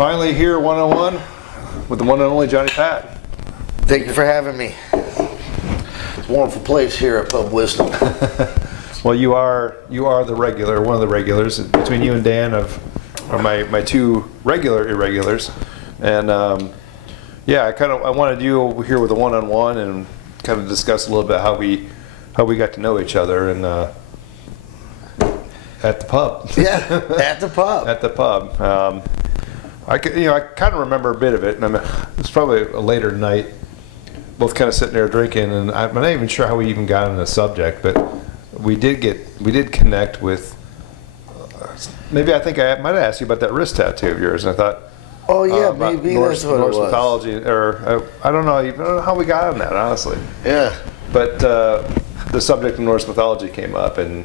Finally here, 101, with the one and only Johnny Pat. Thank you for having me. It's a wonderful place here at Pub Wisdom. Well, you are the regular, one of the regulars. Between you and Dan are my two regular irregulars, and yeah, I wanted you over here with a one-on-one and kind of discuss a little bit how we got to know each other and at the pub. Yeah, at the pub. At the pub. I kind of remember a bit of it, and it's probably a later night. Both kind of sitting there drinking, and I'm not even sure how we even got on the subject, but we did connect with. Maybe I think I might have asked you about that wrist tattoo of yours, and I thought. Oh yeah, maybe that's what Norse it was. mythology, or I don't know how we got on that, honestly. Yeah. But the subject of Norse mythology came up, and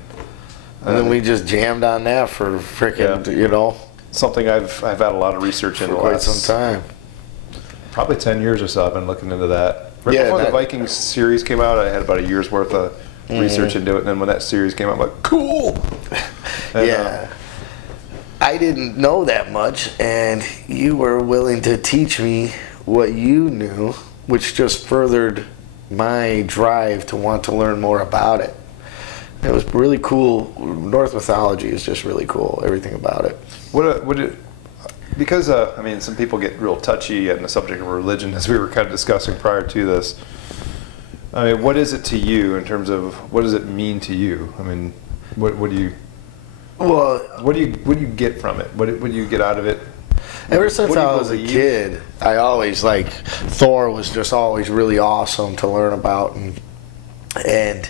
then we just jammed on that for freaking, something I've had a lot of research in for the quite last some time. Probably 10 years or so. I've been looking into that. Right before the Vikings series came out, I had about a year's worth of research into it, and then when that series came out, I'm like, cool. And, yeah. I didn't know that much, and you were willing to teach me what you knew, which just furthered my drive to want to learn more about it. It was really cool. Norse mythology is just really cool. Everything about it. Because some people get real touchy on the subject of religion, as we were kind of discussing prior to this. I mean, what is it to you in terms of what does it mean to you? I mean, what do you? Well, what do you get from it? What do you get out of it? Ever since I was a kid, I always Thor was just always really awesome to learn about, and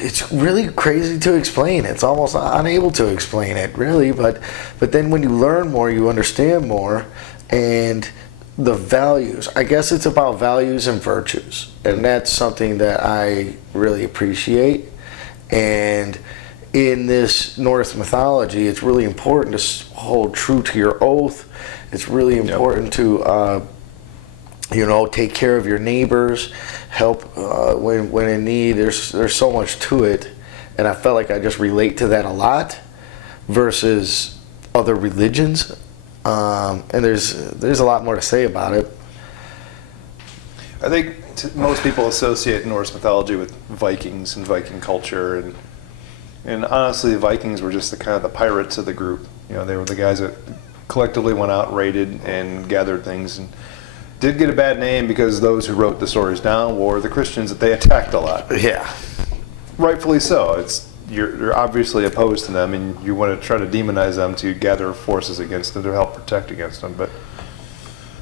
it's really crazy to explain. It's almost unable to explain it, really. But then when you learn more, you understand more, and the values. I guess it's about values and virtues, and that's something that I really appreciate. And in this Norse mythology, it's really important to hold true to your oath. It's really important to take care of your neighbors, help when in need. There's so much to it, and I felt like I just relate to that a lot versus other religions. And there's a lot more to say about it. I think most people associate Norse mythology with Vikings and Viking culture, and honestly, the Vikings were just the pirates of the group. They were the guys that collectively went out, raided, and gathered things, and did get a bad name because those who wrote the stories down were the Christians that they attacked a lot. Yeah, rightfully so. You're obviously opposed to them, and you want to try to demonize them to gather forces against them to help protect against them. But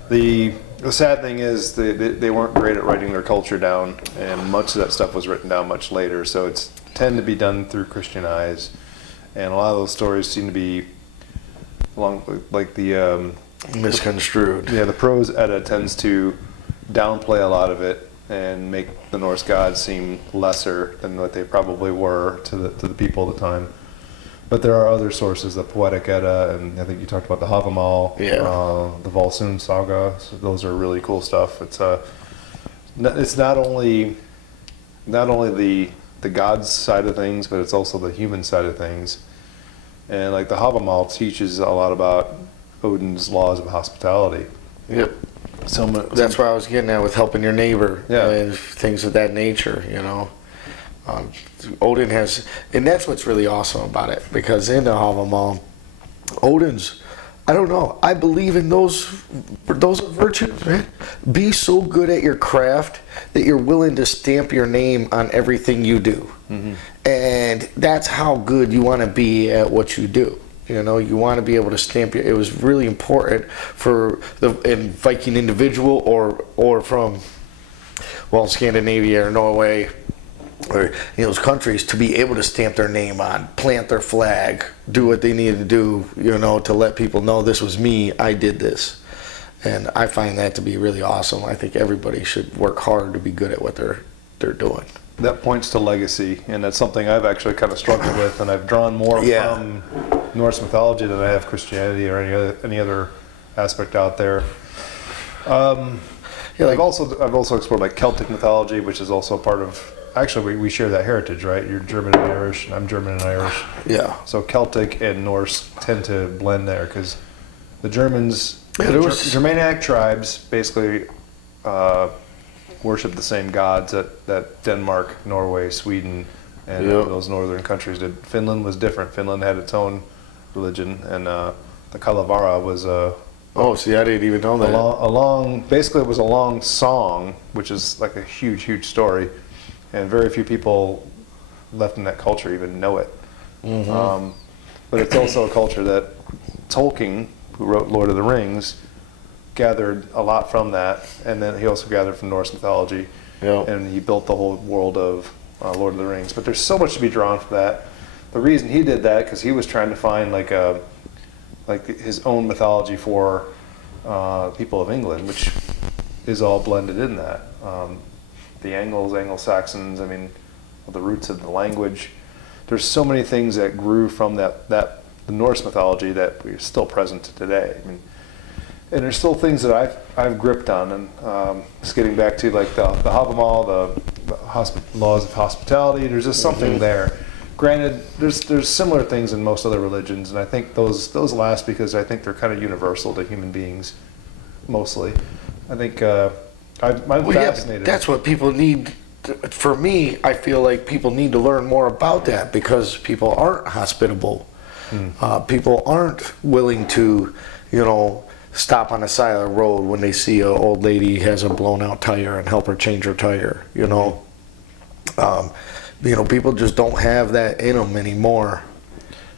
the sad thing is they weren't great at writing their culture down, and much of that stuff was written down much later. So it's tend to be done through Christian eyes, and a lot of those stories seem to be misconstrued. Yeah, the prose edda tends to downplay a lot of it and make the Norse gods seem lesser than what they probably were to the people at the time. But there are other sources, the Poetic Edda, and I think you talked about the Havamal, the Volsung Saga. So those are really cool stuff. It's not only the gods side of things, but it's also the human side of things. And the Havamal teaches a lot about Odin's laws of hospitality. Yep. That's where I was getting at with helping your neighbor and things of that nature, Odin has, and that's what's really awesome about it, because in the Havamal, Odin's, I don't know, I believe in those virtues, man. Be so good at your craft that you're willing to stamp your name on everything you do. Mm-hmm. And that's how good you want to be at what you do. You want to be able to stamp it was really important for the Viking individual or from, Scandinavia or Norway or those countries to be able to stamp their name on, plant their flag, do what they needed to do, to let people know this was me, I did this. And I find that to be really awesome. I think everybody should work hard to be good at what they're doing. That points to legacy, and that's something I've actually kind of struggled with, and I've drawn more from Norse mythology than I have Christianity or any other aspect out there. Yeah, like, I've also explored like Celtic mythology, which is also part of. Actually, we share that heritage, right? You're German and Irish, and I'm German and Irish. yeah. So Celtic and Norse tend to blend there because the Germans, Germanic tribes, basically worship the same gods that Denmark, Norway, Sweden, and those northern countries did. Finland was different. Finland had its own religion, and the Kalavara was oh, see, I didn't even know that. Basically, it was a long song, which is like a huge, huge story, and very few people left in that culture even know it. Mm-hmm. But it's also a culture that Tolkien, who wrote Lord of the Rings, gathered a lot from that, and then he also gathered from Norse mythology, and he built the whole world of Lord of the Rings. But there's so much to be drawn from that. The reason he did that, because he was trying to find like his own mythology for people of England, which is all blended in that. The Anglo-Saxons, I mean, the roots of the language. There's so many things that grew from the Norse mythology that are still present today. I mean, and there's still things that I've gripped on, and just getting back to like the Havamal, the laws of hospitality. There's just something there. Granted, there's similar things in most other religions, and I think those last because I think they're kind of universal to human beings, mostly. I think I'm fascinated. That's what people need. For me, I feel like people need to learn more about that because people aren't hospitable. People aren't willing to, stop on the side of the road when they see an old lady has a blown out tire and help her change her tire. People just don't have that in them anymore.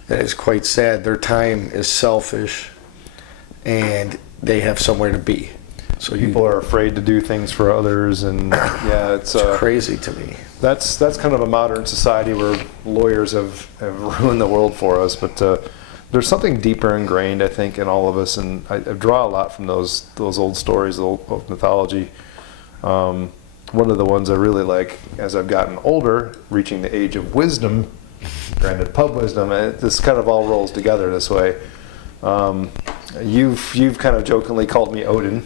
And it's quite sad. Their time is selfish, and they have somewhere to be. So people are afraid to do things for others, and yeah, it's crazy to me. That's kind of a modern society where lawyers have ruined the world for us. But there's something deeper ingrained, I think, in all of us, and I draw a lot from those old stories, old mythology. One of the ones I really like as I've gotten older, reaching the age of wisdom, granted pub wisdom, and this kind of all rolls together this way. You've kind of jokingly called me Odin.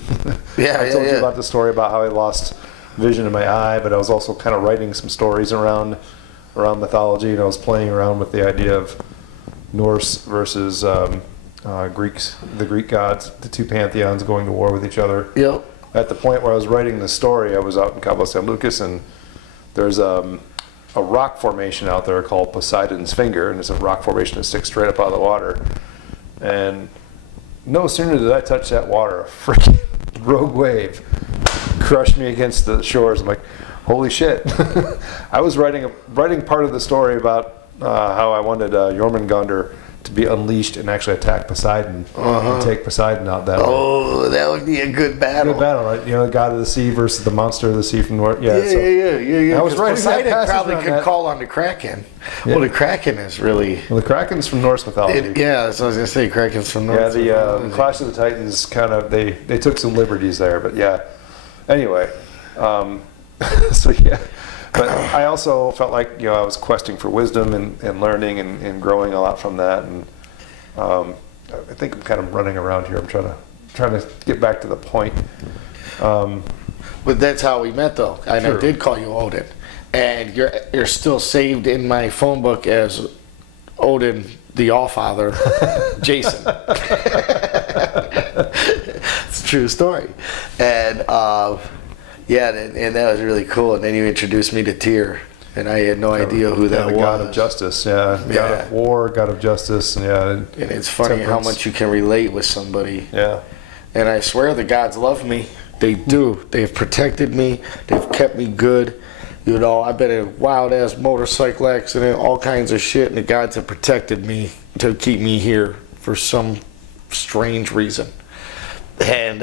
I told you about the story about how I lost vision in my eye, but I was also kind of writing some stories around mythology, and I was playing around with the idea of Norse versus Greeks, the Greek gods, the two pantheons going to war with each other. Yep. At the point where I was writing the story, I was out in Cabo San Lucas, and there's a rock formation out there called Poseidon's Finger, and it's a rock formation that sticks straight up out of the water. And no sooner did I touch that water, a freaking rogue wave crushed me against the shores. I'm like, holy shit. I was writing part of the story about how I wanted Jormungandr to be unleashed and actually attack Poseidon and take Poseidon out that way. Oh, that would be a good battle. Good battle, right? The god of the sea versus the monster of the sea from north. Yeah. I was writing Poseidon that probably could that. call on the Kraken. Yeah. Well, the Kraken is really... Well, the Kraken's from Norse mythology. So I was going to say Kraken's from Norse mythology. The Clash of the Titans kind of, they took some liberties there, but yeah. Anyway, so yeah. But I also felt like I was questing for wisdom and learning and growing a lot from that. And I think I'm kind of running around here. I'm trying to get back to the point. But that's how we met, though. And I did call you Odin, and you're still saved in my phone book as Odin, the Allfather, Jason. It's a true story, and. And that was really cool. And then you introduced me to Tyr, and I had no idea who that was. God of justice, God of war, God of justice, and it's funny how much you can relate with somebody. Yeah. And I swear the gods love me. They do. They've protected me. They've kept me good. I've been in a wild-ass motorcycle accident, all kinds of shit, and the gods have protected me to keep me here for some strange reason. And,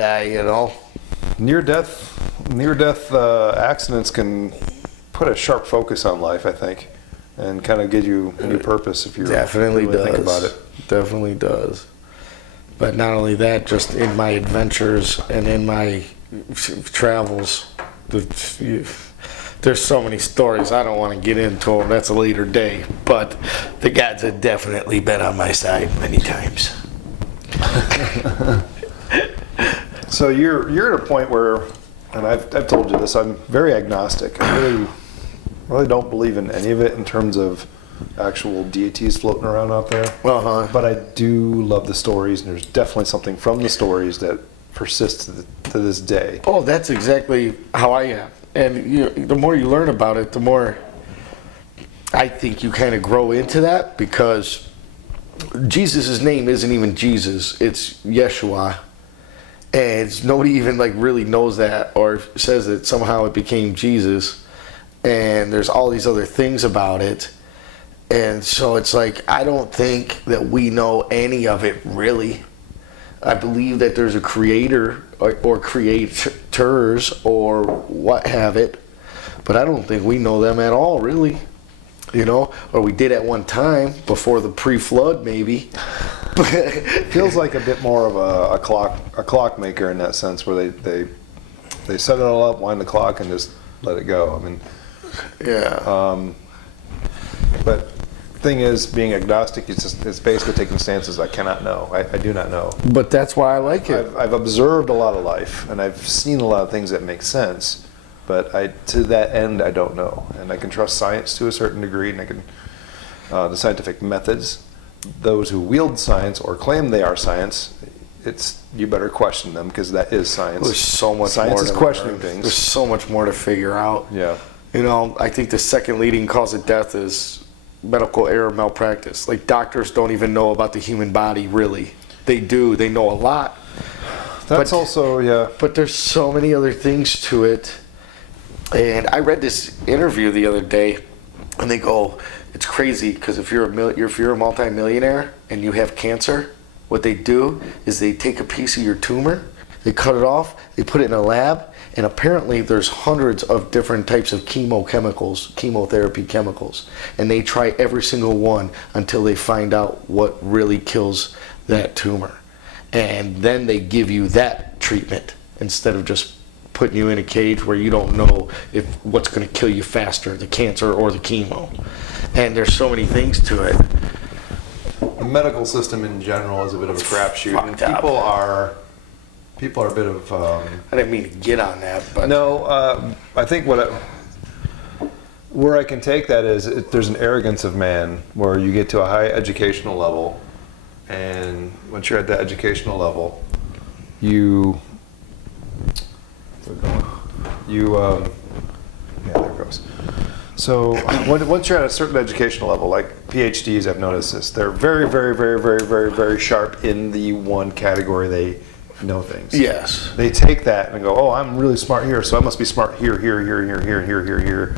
Near-death accidents can put a sharp focus on life, I think, and kind of give you a new purpose if you really think about it. Definitely does. But not only that, just in my adventures and in my travels, there's so many stories. I don't want to get into them. That's a later day. But the gods have definitely been on my side many times. So you're at a point where and I've told you this, I'm very agnostic. I really don't believe in any of it in terms of actual deities floating around out there. But I do love the stories, and there's definitely something from the stories that persists to this day. Oh, that's exactly how I am. And the more you learn about it, the more I think you kind of grow into that, because Jesus' name isn't even Jesus, it's Yeshua. And nobody even like really knows that or says that somehow it became Jesus. And there's all these other things about it. And so it's like, I don't think that we know any of it really. I believe that there's a creator or creators or what have it, but I don't think we know them at all really. You know, or we did at one time before the pre-flood, maybe. Feels like a bit more of a clockmaker in that sense, where they set it all up, wind the clock, and just let it go. I mean, yeah. But thing is, being agnostic, it's basically taking stances I cannot know. I do not know. But that's why I like it. I've observed a lot of life, and I've seen a lot of things that make sense. But to that end, I don't know. And I can trust science to a certain degree, and I can, the scientific methods, those who wield science or claim they are science, you better question them, because that is science. There's so much science more is questioning things. There's so much more to figure out. Yeah. You know, I think the second leading cause of death is medical error, malpractice. Like, doctors don't even know about the human body, really. They do. They know a lot. That's also, yeah. But there's so many other things to it. And I read this interview the other day, and they go, it's crazy, because if you're a multimillionaire and you have cancer, what they do is they take a piece of your tumor, they cut it off, they put it in a lab, and apparently there's hundreds of different types of chemotherapy chemicals, and they try every single one until they find out what really kills that tumor. And then they give you that treatment instead of just putting you in a cage where you don't know if what's going to kill you faster, the cancer or the chemo. And there's so many things to it. The medical system in general is a bit of a crapshoot, and people are a bit of. I didn't mean to get on that, but no, I think where I can take that is there's an arrogance of man where you get to a high educational level, and once you're at that educational level, yeah, there it goes. So once you're at a certain educational level, like PhDs, I've noticed this, they're very, very, very, very, very, very sharp in the one category they know things. Yes. They take that and go, oh, I'm really smart here, so I must be smart here, here, here, here, here, here, here, here.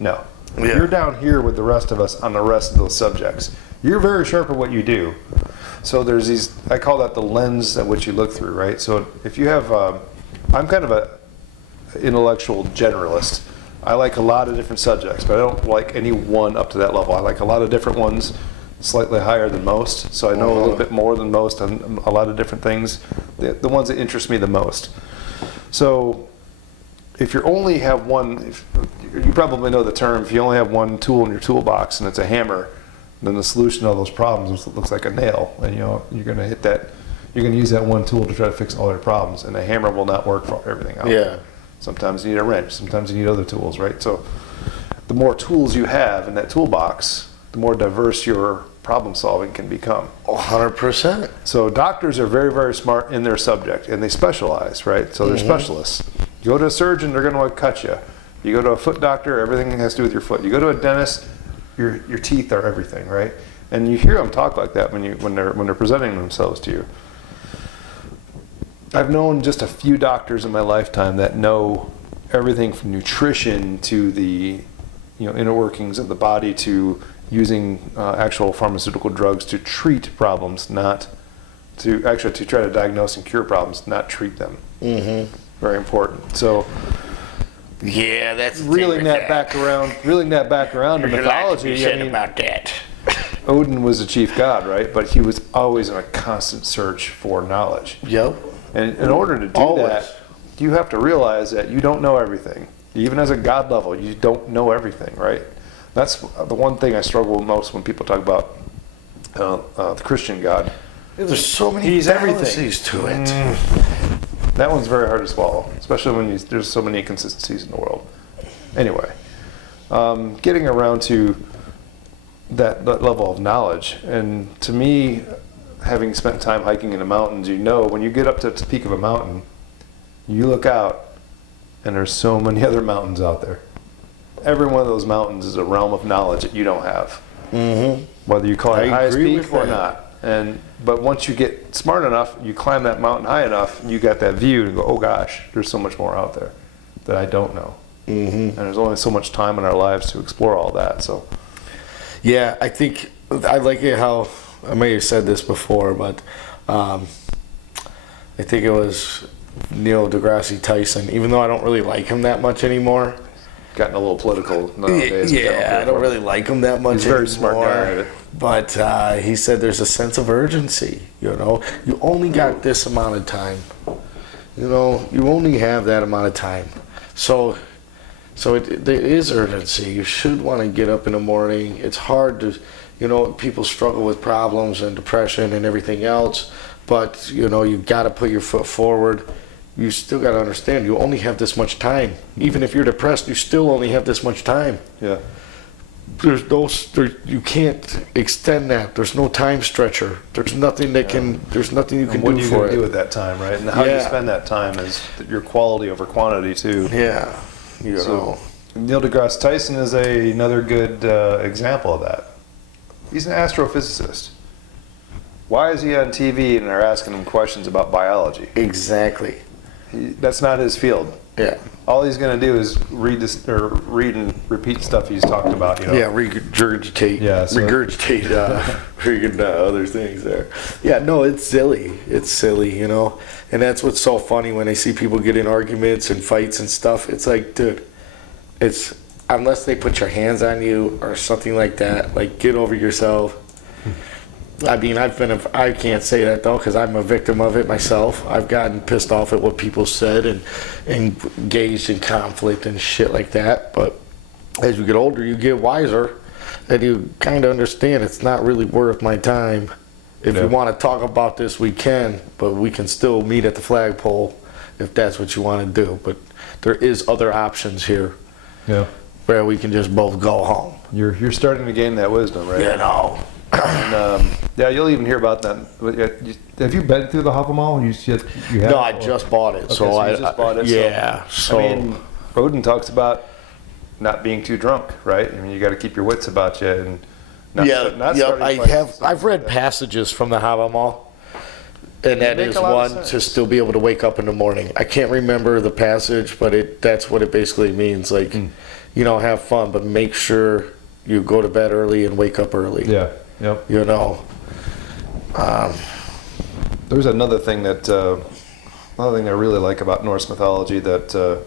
No. Yeah. You're down here with the rest of us on the rest of those subjects. You're very sharp at what you do. So there's these, I call that the lens at which you look through, right? So if you have, I'm kind of a intellectual generalist. I like a lot of different subjects, but I don't like any one up to that level. I like a lot of different ones, slightly higher than most, so I know a little bit more than most on a lot of different things, the ones that interest me the most. So if you only have one, you probably know the term, if you only have one tool in your toolbox and it's a hammer, then the solution to all those problems looks like a nail, and you're going to hit that, you're going to use that one tool to try to fix all your problems, and a hammer will not work for everything out. Yeah. Sometimes you need a wrench, sometimes you need other tools, right? So the more tools you have in that toolbox, the more diverse your problem solving can become. 100%. So doctors are very, very smart in their subject, and they specialize, right? So they're specialists. You go to a surgeon, they're going to cut you. You go to a foot doctor, everything has to do with your foot. You go to a dentist, your teeth are everything, right? And you hear them talk like that when they're presenting themselves to you. I've known just a few doctors in my lifetime that know everything from nutrition to the inner workings of the body to using actual pharmaceutical drugs to treat problems, not to try to diagnose and cure problems, not treat them. Mm-hmm. Very important. So yeah, that's reeling that back around to mythology. I mean, about that. Odin was the chief god, right? But he was always in a constant search for knowledge. Yep. And in order to do that, you have to realize that you don't know everything. Even as a god level, you don't know everything, right? That's the one thing I struggle with most when people talk about the Christian God. There's so many He's fallacies to it. That one's very hard to swallow, especially when there's so many inconsistencies in the world. Anyway, getting around to that level of knowledge, and to me, having spent time hiking in the mountains, you know, when you get up to the peak of a mountain, you look out, and there's so many other mountains out there. Every one of those mountains is a realm of knowledge that you don't have, whether you call it highest peak or not. But once you get smart enough, you climb that mountain high enough, you got that view and go, oh gosh, there's so much more out there that I don't know. And there's only so much time in our lives to explore all that. So, yeah, I think I like it how I may have said this before, but I think it was Neil deGrasse Tyson. Even though I don't really like him that much anymore. Gotten a little political nowadays. Yeah, I don't really like him that much. He's a very smart guy. But he said there's a sense of urgency. You know, you only got this amount of time. You know, you only have that amount of time. So there is urgency. You should want to get up in the morning. It's hard to, you know, people struggle with problems and depression and everything else. But, you know, you got to put your foot forward. You still got to understand you only have this much time. Even if you're depressed, you still only have this much time. Yeah. You can't extend that. There's no time stretcher. There's nothing that can. There's nothing you can do for it. What are you going to do with that time, right? And how you spend that time is your quality over quantity too. Yeah. You know. Neil deGrasse Tyson is another good example of that. He's an astrophysicist. Why is he on TV and they're asking him questions about biology? Exactly. That's not his field. Yeah. All he's going to do is read and repeat stuff he's talked about. You know? Yeah, regurgitate. Yeah, regurgitate other things there. Yeah, no, it's silly. It's silly, you know. And that's what's so funny when I see people get in arguments and fights and stuff. It's like, dude, it's unless they put your hands on you or something like that. Like, get over yourself. I mean, I can't say that though, because I'm a victim of it myself. I've gotten pissed off at what people said and engaged in conflict and shit like that. But as you get older, you get wiser, and you kind of understand it's not really worth my time. If you want to talk about this, we can, but we can still meet at the flagpole if that's what you want to do. But there is other options here. Yeah. Where we can just both go home. You're starting to gain that wisdom, right? You know. And, yeah, you'll even hear about that. Have you been through the Hava Mall? You have? No, I just bought it. Okay, so I just bought it. Yeah. So, I mean, Roden talks about not being too drunk, right? I mean, you got to keep your wits about you and I've read passages from the Hava Mall, and that is one to still be able to wake up in the morning. I can't remember the passage, but that's what it basically means. Like, you know, have fun, but make sure you go to bed early and wake up early. Yeah. Yep. You know. There's another thing I really like about Norse mythology, that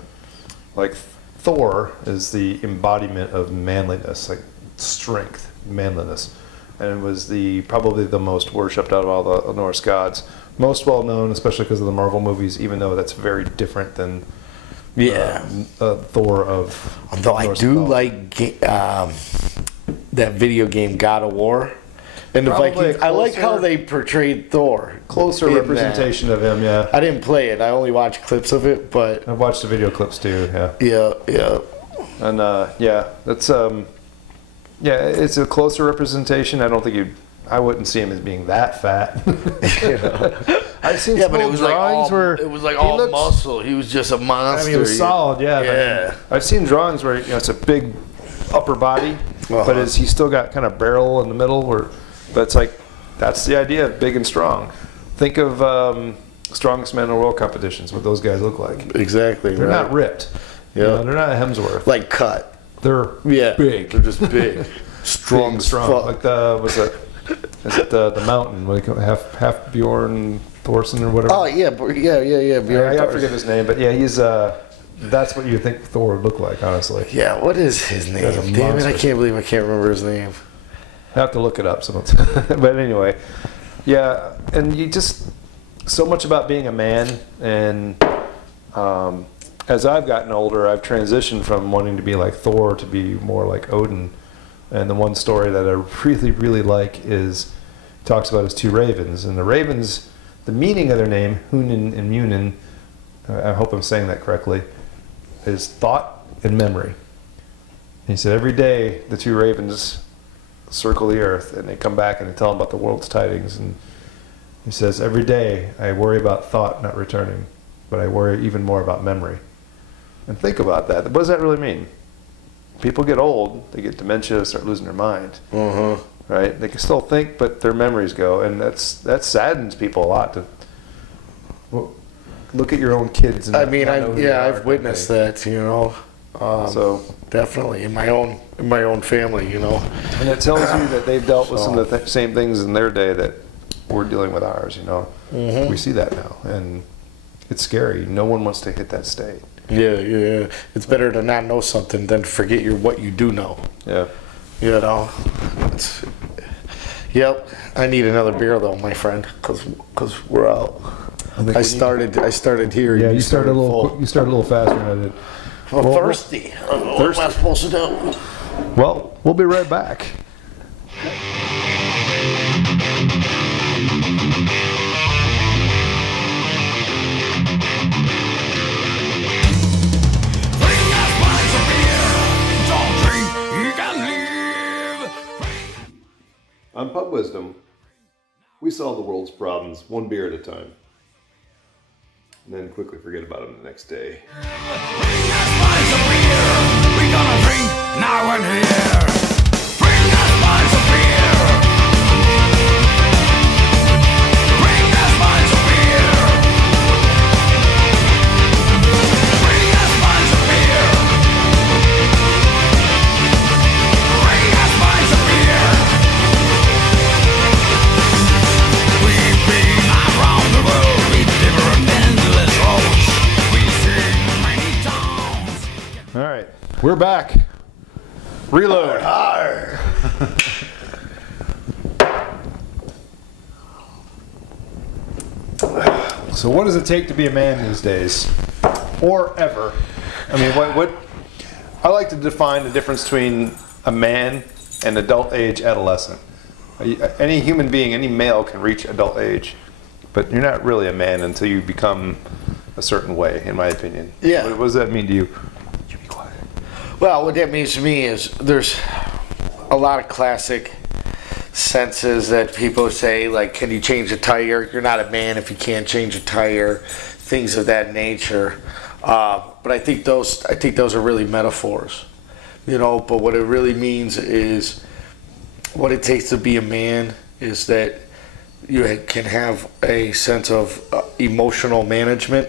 like Thor is the embodiment of manliness, like strength, manliness, and it was probably the most worshipped out of all the Norse gods. Most well known, especially because of the Marvel movies, even though that's very different than Thor of. Although I do like that video game God of War. And the Vikings, I like how they portrayed Thor. Closer representation of him, yeah. I didn't play it. I only watched clips of it, but I've watched the video clips too, yeah. Yeah. And that's it's a closer representation. I wouldn't see him as being that fat. I've seen some old drawings where it was like all muscle. He was just a monster. I mean, he was solid, yeah. Yeah. I've seen drawings where it's a big upper body, but he's still got kind of barrel in the middle. But it's like, that's the idea of big and strong. Think of strongest men in the world competitions, what those guys look like. Exactly. They're not ripped. Yeah. You know, they're not a Hemsworth. Like cut. They're big. They're just big. Strong. Like is it the mountain? Like half Bjorn Thorson or whatever? Oh yeah. Bjorn I forget his name, but yeah, he's that's what you think Thor would look like, honestly. Yeah, what is his name? Damn it, I can't believe I can't remember his name. I have to look it up but anyway, yeah, and you just so much about being a man, and as I've gotten older, I've transitioned from wanting to be like Thor to be more like Odin. And the one story that I really, really like talks about his two ravens, and the ravens, the meaning of their name, Hunin and Munin, I hope I'm saying that correctly, is thought and memory. And he said every day the two ravens circle the earth and they come back and they tell him about the world's tidings. And he says every day I worry about thought not returning, but I worry even more about memory. And think about that. What does that really mean? People get old, they get dementia, start losing their mind. Right? They can still think, but their memories go, and that saddens people a lot. To look at your own kids. And I've witnessed that. You know, so definitely in my own family. You know, and it tells you that they've dealt with some of the same things in their day that we're dealing with ours. You know, we see that now, and it's scary. No one wants to hit that state. Yeah. It's better to not know something than to forget what you do know. Yeah. You know. Yep. I need another beer though, my friend, because we're out. I started here. Yeah, you started a little faster than I did. I'm thirsty. What am I supposed to do? Well, we'll be right back. On Pub Wisdom, we solve the world's problems one beer at a time, and then quickly forget about them the next day. Bring us pints of beer, we gonna drink now and here. Bring us pints of beer. Bring us pints of beer. Bring us pints of beer. Bring us pints of beer. We've been around the world with different endless roads. We've seen many towns. All right, we're back. Reload. So what does it take to be a man these days? Or ever? I mean, what I like to define the difference between a man and adult age adolescent. Any human being, any male can reach adult age, but you're not really a man until you become a certain way, in my opinion. Yeah. What does that mean to you? You be quiet. Well, what that means to me is there's a lot of classic senses that people say, like, can you change a tire? You're not a man if you can't change a tire. Things of that nature. But I think those are really metaphors, you know. But what it really means is, what it takes to be a man is that you can have a sense of emotional management.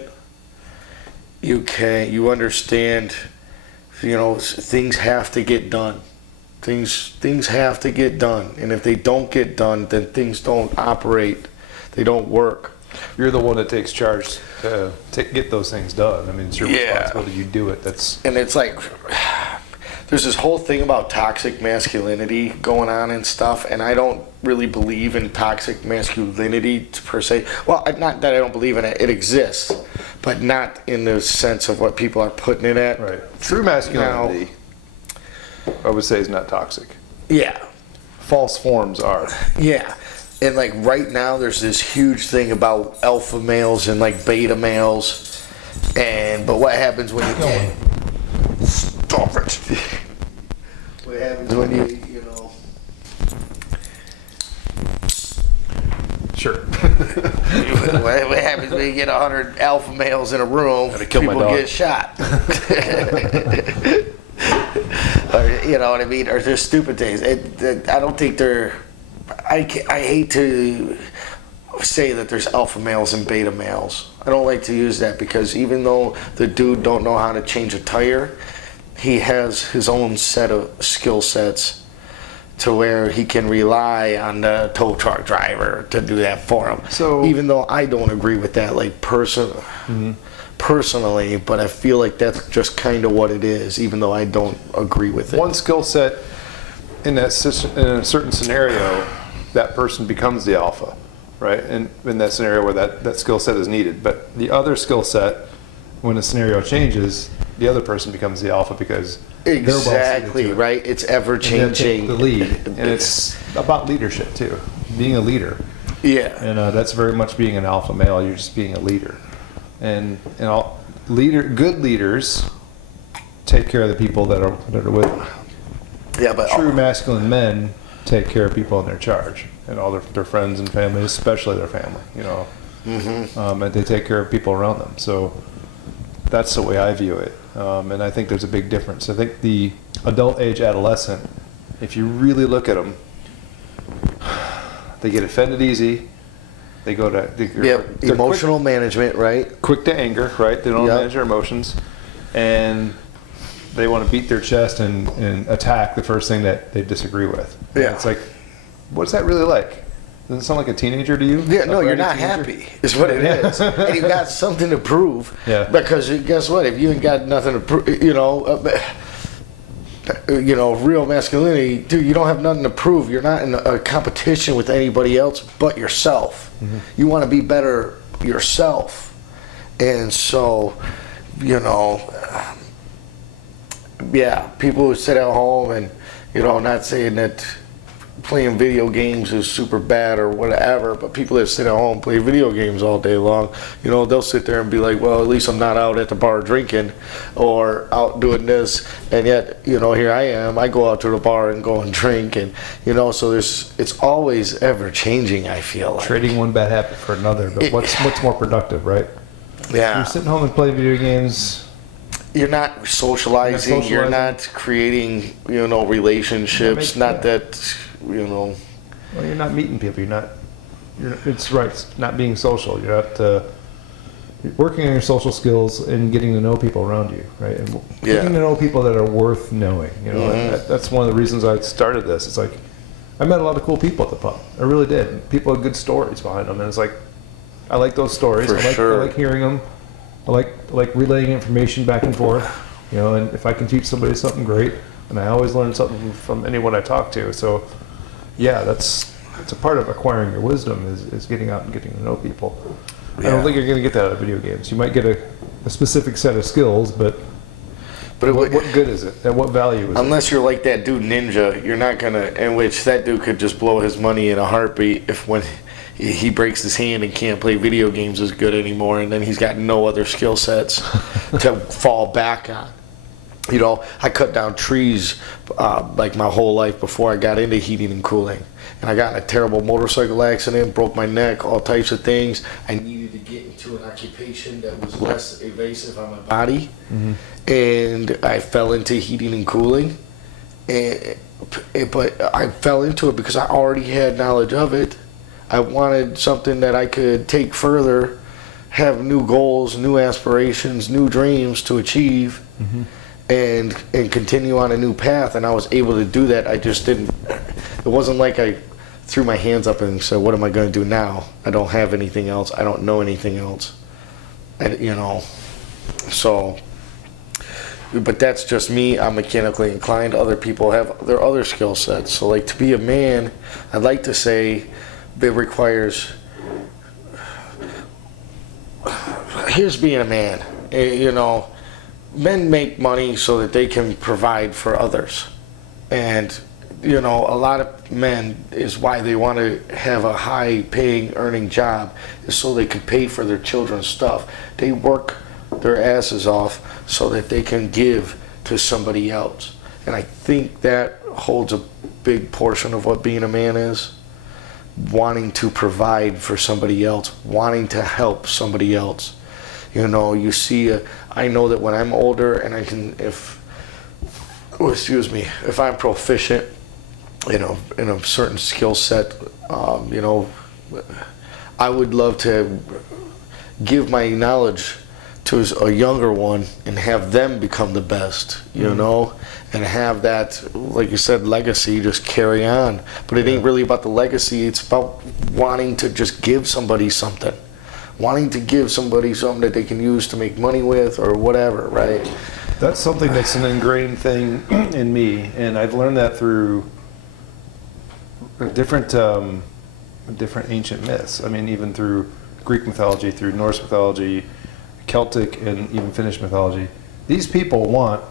You understand, you know, things have to get done. Things have to get done, and if they don't get done, then things don't operate. They don't work. You're the one that takes charge to get those things done. I mean, it's your responsibility. You do it. And it's like, there's this whole thing about toxic masculinity going on and stuff, and I don't really believe in toxic masculinity per se. Well, not that I don't believe in it. It exists, but not in the sense of what people are putting it at. Right. True masculinity, I would say, is not toxic. Yeah. False forms are. Yeah. And like right now there's this huge thing about alpha males and like beta males. But what happens when you can't stop it? What happens when you know? Sure. What happens when you get 100 alpha males in a room? People get shot. Or, you know what I mean? Or there's stupid things. I don't think they're. I hate to say that there's alpha males and beta males. I don't like to use that because even though the dude don't know how to change a tire, he has his own set of skill sets to where he can rely on the tow truck driver to do that for him. So even though I don't agree with that, like personally, but I feel like that's just kind of what it is, even though I don't agree with it. One skill set in a certain scenario, that person becomes the alpha, right? And in that scenario where that skill set is needed. But the other skill set, when the scenario changes, the other person becomes the alpha because exactly they're right. It's ever changing. The lead, and it's about leadership too, being a leader. Yeah. And that's very much being an alpha male. You're just being a leader. and all good leaders take care of the people that are with them. Yeah, but True masculine men take care of people in their charge and all their friends and family, especially their family. You know, and they take care of people around them. So that's the way I view it, and I think there's a big difference. I think the adult age adolescent, if you really look at them, they get offended easy. They go to they're emotional management, right? Quick to anger, right? They don't manage their emotions, and they want to beat their chest and attack the first thing that they disagree with. Yeah. And it's like, what's that really like? Doesn't it sound like a teenager to you? Yeah, no, A you're bratty not teenager? happy, is what it is. And you got something to prove. Yeah. Because guess what? If you ain't got nothing to prove, real masculinity, dude, you don't have nothing to prove. You're not in a competition with anybody else but yourself. You want to be better yourself. And so, people who sit at home and, not saying that playing video games is super bad or whatever, but people that sit at home and play video games all day long, they'll sit there and be like, well, at least I'm not out at the bar drinking or out doing this, and yet, here I am, I go out to the bar and go and drink, and, so it's always ever changing, I feel like. Trading one bad habit for another, but what's more productive, right? Yeah. You're sitting home and playing video games. You're not socializing, you're not creating, relationships, Well, you're not meeting people. It's right. It's not being social. You're not you're working on your social skills and getting to know people around you, right? And getting to know people that are worth knowing. And that's one of the reasons I started this. It's like I met a lot of cool people at the pub. I really did. People have good stories behind them, and it's like I like those stories. I like hearing them. I like relaying information back and forth. And if I can teach somebody something, great. And I always learn something from anyone I talk to. So. Yeah, it's a part of acquiring your wisdom is getting out and getting to know people. Yeah. I don't think you're going to get that out of video games. You might get a specific set of skills, but what good is it? And what value is it? Unless you're like that dude Ninja, you're not going to, in which that dude could just blow his money in a heartbeat if when he breaks his hand and can't play video games as good anymore, and then he's got no other skill sets to fall back on. I cut down trees like my whole life before I got into heating and cooling. And I got in a terrible motorcycle accident, broke my neck, all types of things. I needed to get into an occupation that was less invasive on my body. And I fell into heating and cooling. But I fell into it because I already had knowledge of it. I wanted something that I could take further, have new goals, new aspirations, new dreams to achieve. And continue on a new path, and I was able to do that. I just didn't. It wasn't like I threw my hands up and said, "What am I going to do now? I don't have anything else. I don't know anything else." So. But that's just me. I'm mechanically inclined. Other people have their other skill sets. So, like, to be a man, I'd like to say it requires. Here's being a man. Men make money so that they can provide for others. And, a lot of men is why they want to have a high paying, earning job, is so they can pay for their children's stuff. They work their asses off so that they can give to somebody else. And I think that holds a big portion of what being a man is. Wanting to provide for somebody else, wanting to help somebody else. You see, I know that when I'm older and I can, if I'm proficient, in a certain skill set, I would love to give my knowledge to a younger one and have them become the best, and have that, like you said, legacy just carry on. But it ain't really about the legacy, it's about wanting to just give somebody something. Wanting to give somebody something that they can use to make money with or whatever, right? That's something that's an ingrained thing in me, and I've learned that through different ancient myths. I mean, even through Greek mythology, through Norse mythology, Celtic, and even Finnish mythology. These people want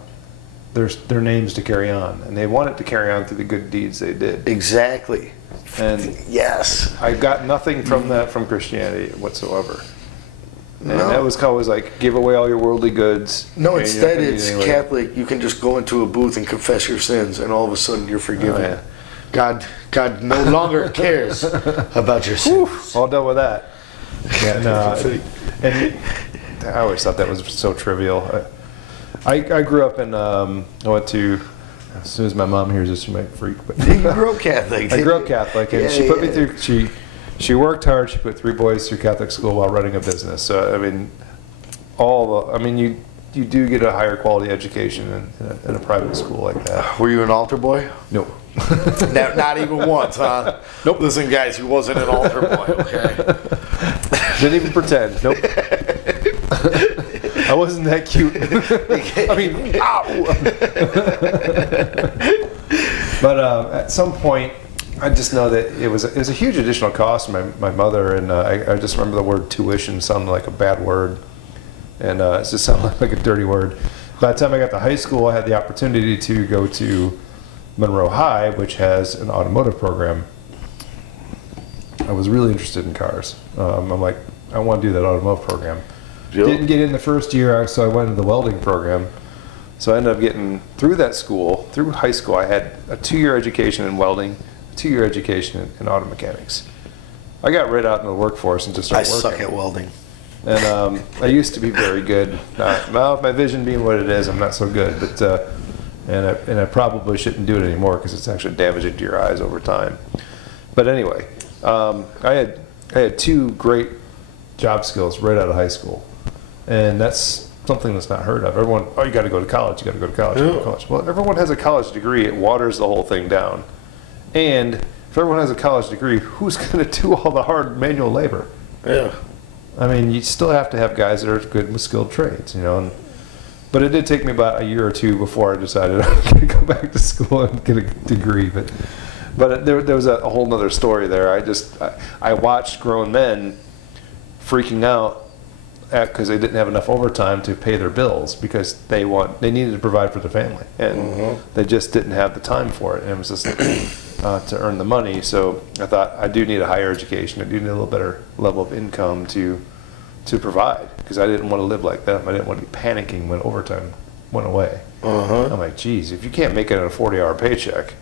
their names to carry on, and they want it to carry on through the good deeds they did. Exactly. And yes, I got nothing from that from Christianity whatsoever. And that was always like, give away all your worldly goods. No, and instead you're not it's gonna need anything. Catholic. You can just go into a booth and confess your sins, and all of a sudden you're forgiven. Oh, yeah. God no longer cares about your sins. All done with that. Yeah, no, and I always thought that was so trivial. I grew up in, I went to, as soon as my mom hears this, she might freak. But You grew up Catholic. I grew up Catholic, and she put me through, she worked hard, she put 3 boys through Catholic school while running a business. So, I mean, you do get a higher quality education in a private school like that. Were you an altar boy? No. Not even once, huh? Nope. Listen, guys, he wasn't an altar boy, okay? Didn't even pretend. Nope. I wasn't that cute. I mean, ow! But at some point, I just know that it was a huge additional cost to my mother, and I just remember the word tuition sounded like a bad word, and it just sounded like a dirty word. By the time I got to high school, I had the opportunity to go to Monroe High, which has an automotive program. I was really interested in cars. I'm like, I want to do that automotive program. Yep. Didn't get in the first year, so I went into the welding program. So I ended up getting through that school, through high school. I had a 2-year education in welding, a 2-year education in auto mechanics. I got right out in the workforce and just started I working. suck at welding. And I used to be very good. Now, my vision being what it is, I'm not so good. But and I probably shouldn't do it anymore because it's actually damaging to your eyes over time. But anyway, I had 2 great job skills right out of high school, and that's something that's not heard of. Everyone, oh, you got to go to college. You got to go to college. You gotta go to college. Well, everyone has a college degree. It waters the whole thing down. And if everyone has a college degree, who's going to do all the hard manual labor? Yeah. I mean, you still have to have guys that are good with skilled trades, you know. But it did take me about a year or 2 before I decided I'm going to go back to school and get a degree. But there was a whole nother story there. I watched grown men freaking out because they didn't have enough overtime to pay their bills because they needed to provide for their family, and they just didn't have the time for it. And it was just to earn the money. So I thought, I do need a higher education. I do need a little better level of income to provide, because I didn't want to live like them. I didn't want to be panicking when overtime went away. I'm like, geez, if you can't make it on a 40-hour paycheck,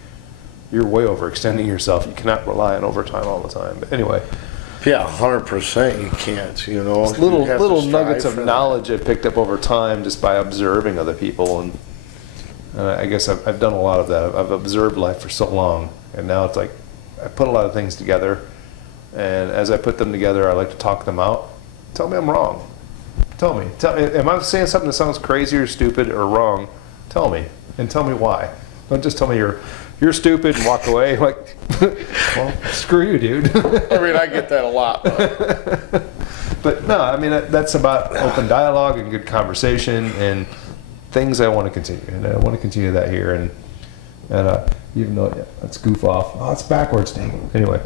you're way overextending yourself. You cannot rely on overtime all the time. But anyway. Yeah, 100% you can't, you know. Little nuggets of knowledge I picked up over time just by observing other people. And I guess I've done a lot of that. I've observed life for so long. And now it's like I put a lot of things together. And as I put them together, I like to talk them out. Tell me I'm wrong. Tell me. Am I saying something that sounds crazy or stupid or wrong? Tell me. And tell me why. Don't just tell me you're stupid and walk away. Like, well, screw you, dude. I mean, I get that a lot. But no, I mean, that's about open dialogue and good conversation and things I want to continue. And I want to continue that here. And even though, let's goof off. Oh, it's backwards, dang. Anyway.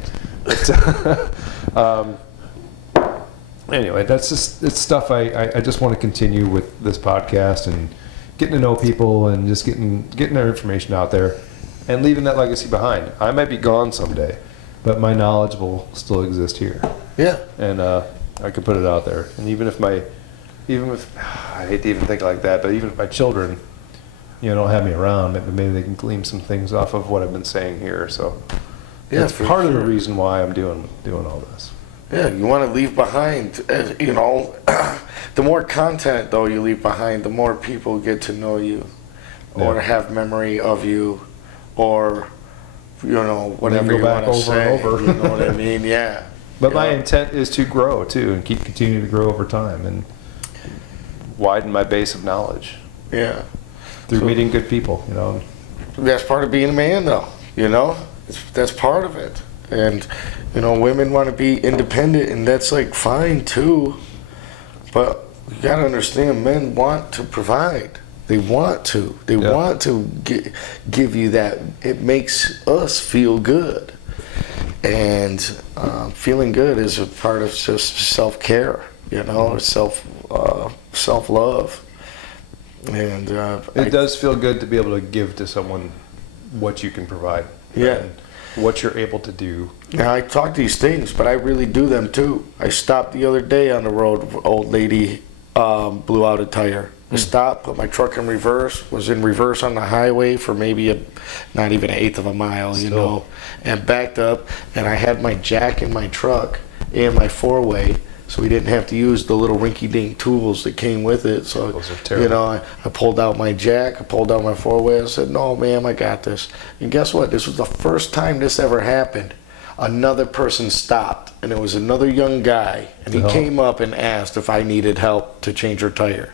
Anyway, that's just, it's stuff I just want to continue with this podcast and getting to know people and just getting their information out there and leaving that legacy behind. I might be gone someday, but my knowledge will still exist here. Yeah. And I can put it out there. And even if I hate to even think like that, but even if my children, don't have me around, maybe they can glean some things off of what I've been saying here. So yeah, that's part of the reason why I'm doing all this. Yeah, you want to leave behind, the more content, though, you leave behind, the more people get to know you or have memory of you or, whatever you want to say. Over. You know what I mean? Yeah. But my intent is to grow, too, and continue to grow over time and widen my base of knowledge. Yeah. Through meeting good people, That's part of being a man, though, That's part of it. And, women want to be independent, and that's, fine, too. But you got to understand, men want to provide. They want to. They want to give you that. It makes us feel good. And feeling good is a part of just self-care, self-love. And it does feel good to be able to give to someone what you can provide. Yeah. what you're able to do. Yeah, I talk these things, but I really do them too. I stopped the other day on the road. Old lady blew out a tire. I stopped, put my truck in reverse, was in reverse on the highway for maybe not even an eighth of a mile, you know, and backed up. And I had my jack in my truck and my four-way, so we didn't have to use the little rinky-dink tools that came with it. So, those are terrible. you know, I pulled out my jack, I pulled out my four-way. I said, no, ma'am, I got this. And guess what? This was the first time this ever happened. Another person stopped, and it was another young guy, and he came up and asked if I needed help to change her tire.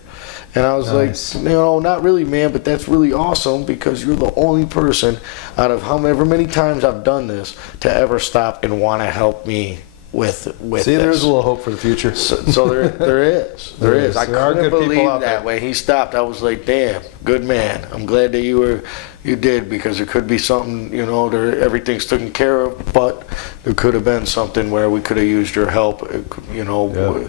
And I was like, you know, not really, man, but that's really awesome because you're the only person out of however many times I've done this to ever stop and want to help me with See, this. there's a little hope for the future. So there is. I couldn't believe that when he stopped. I was like, damn, good man. I'm glad that you did, because it could be something, you know, everything's taken care of, but there could have been something where we could have used your help, you know. Yeah.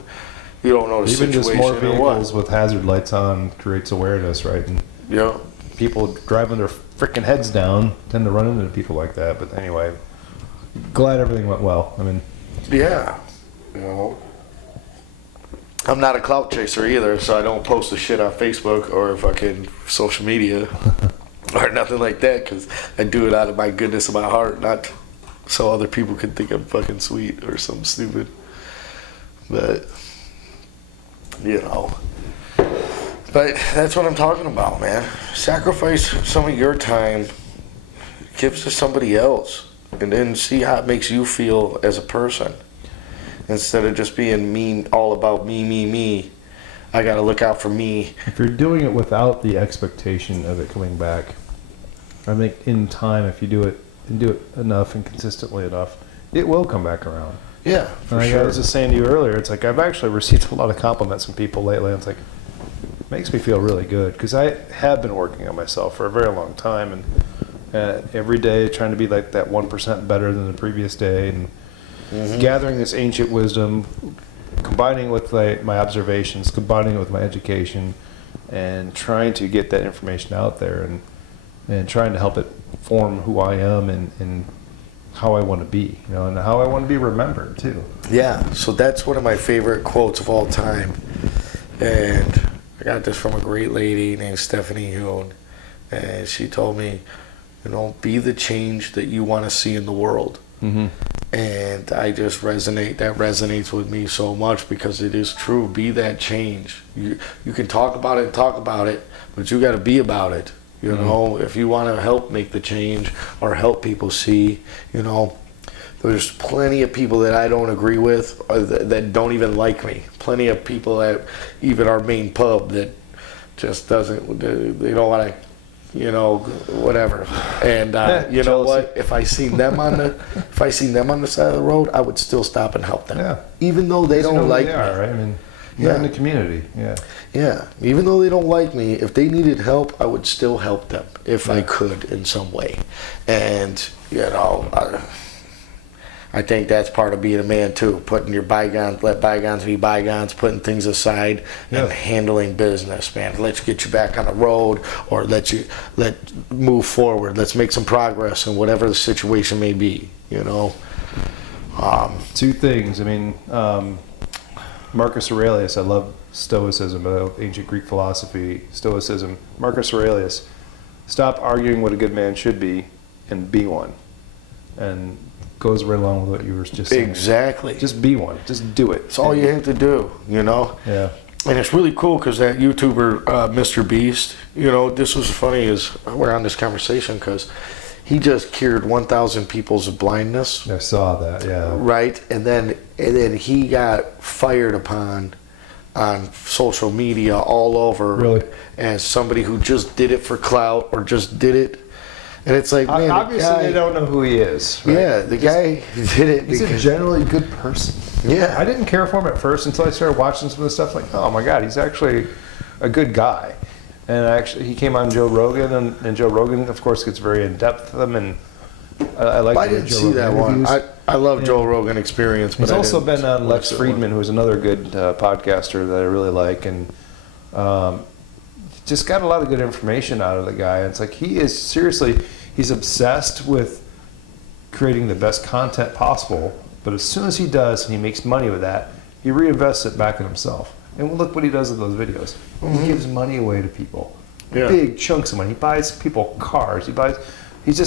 You don't know the Even situation just more or vehicles what. with hazard lights on creates awareness, right? And Yeah. people driving their freaking heads down tend to run into people like that. But anyway, glad everything went well. I mean, Yeah. You know, I'm not a clout chaser either, so I don't post the shit on Facebook or fucking social media or nothing like that, because I do it out of my goodness of my heart, not so other people can think I'm fucking sweet or something stupid. But, you know. But that's what I'm talking about, man. Sacrifice some of your time, give to somebody else, and then see how it makes you feel as a person. Instead of just being mean, all about me. I gotta look out for me. if you're doing it without the expectation of it coming back, I think in time, if you do it and do it enough and consistently enough, it will come back around. Yeah, for And sure. I was just saying to you earlier, it's like I've actually received a lot of compliments from people lately. And it's like, it makes me feel really good, because I have been working on myself for a very long time, and every day trying to be like that 1% better than the previous day, and gathering this ancient wisdom, combining with my observations, combining it with my education, and trying to get that information out there, and trying to help it form who I am and how I want to be, you know, and how I want to be remembered too. Yeah, so that's one of my favorite quotes of all time. And I got this from a great lady named Stephanie Hoon. And she told me, you know, be the change that you want to see in the world. Mm-hmm. And I just that resonates with me so much, because it is true. Be that change. You can talk about it, but you got to be about it. You know, if you want to help make the change or help people see, you know, there's plenty of people that I don't agree with, or that don't even like me. Plenty of people at even our main pub that just doesn't, they don't want to, you know, whatever. And you know what? If I seen them on the side of the road, I would still stop and help them. Yeah. Even though they don't like me. Right? I mean, you're in the community. Yeah. Yeah, even though they don't like me, if they needed help, I would still help them if I could in some way. And, you know, I think that's part of being a man too, putting your let bygones be bygones, putting things aside and handling business, man. Let's get you back on the road, or let move forward. Let's make some progress in whatever the situation may be, you know. Two things. I mean, Marcus Aurelius, I love Stoicism, ancient Greek philosophy, Stoicism. Marcus Aurelius, stop arguing what a good man should be and be one. And goes right along with what you were just saying. Exactly. Just be one. Just do it. It's all you have to do, you know. Yeah. And it's really cool because that YouTuber, Mr. Beast, you know, this was funny as we're on this conversation, because he just cured 1,000 people's blindness. I saw that, yeah. Right? And then he got fired upon on social media all over, Really? as somebody who just did it for clout, or just did it. And it's like, man, obviously they don't know who he is. Right? Yeah, the guy did it He's a generally good person. Yeah. I didn't care for him at first until I started watching some of the stuff. Like, oh my God, he's actually a good guy. And he came on Joe Rogan, and Joe Rogan, of course, gets very in depth with him. And I like. I didn't see that one. I love Joe Rogan Experience. But he's also been on Lex Friedman, who's another good podcaster that I really like, and just got a lot of good information out of the guy. It's like he is seriously, he's obsessed with creating the best content possible. But as soon as he does and he makes money with that, he reinvests it back in himself. And look what he does with those videos. He gives money away to people. Yeah. Big chunks of money. He buys people cars. You could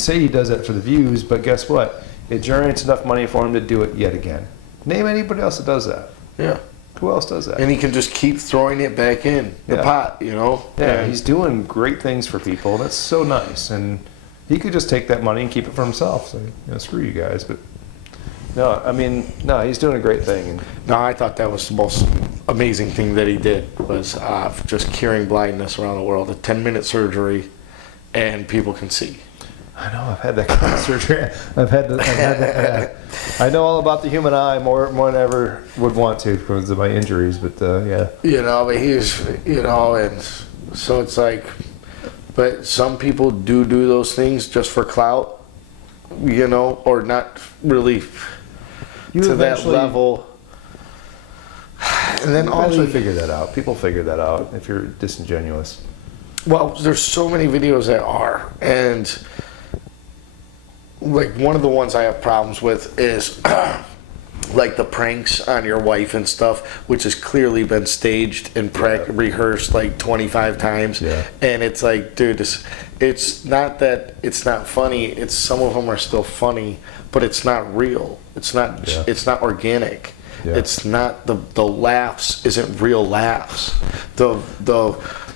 say he does that for the views, but guess what? It generates enough money for him to do it yet again. Name anybody else that does that. Yeah. Who else does that? And he can just keep throwing it back in the pot, you know? Yeah, And he's doing great things for people. That's so nice. And he could just take that money and keep it for himself. So, screw you guys. But no, he's doing a great thing. And no, I thought that was the most amazing thing that he did was just curing blindness around the world. A 10-minute surgery, and people can see. I know, I've had that kind of surgery. I've had that. I know all about the human eye more than I ever would want to because of my injuries, but yeah. But he's, and so it's like, but some people do those things just for clout, or not really to that level. And then you eventually figure that out. People figure that out if you're disingenuous. Well, there's so many videos that are, and like one of the ones I have problems with is like the pranks on your wife and stuff, which has clearly been staged and rehearsed like 25 times. Yeah. And it's like, dude, it's not that it's not funny. It's some of them are still funny, but it's not real. It's not. Yeah. It's not organic. Yeah. It's not the laughs isn't real laughs. The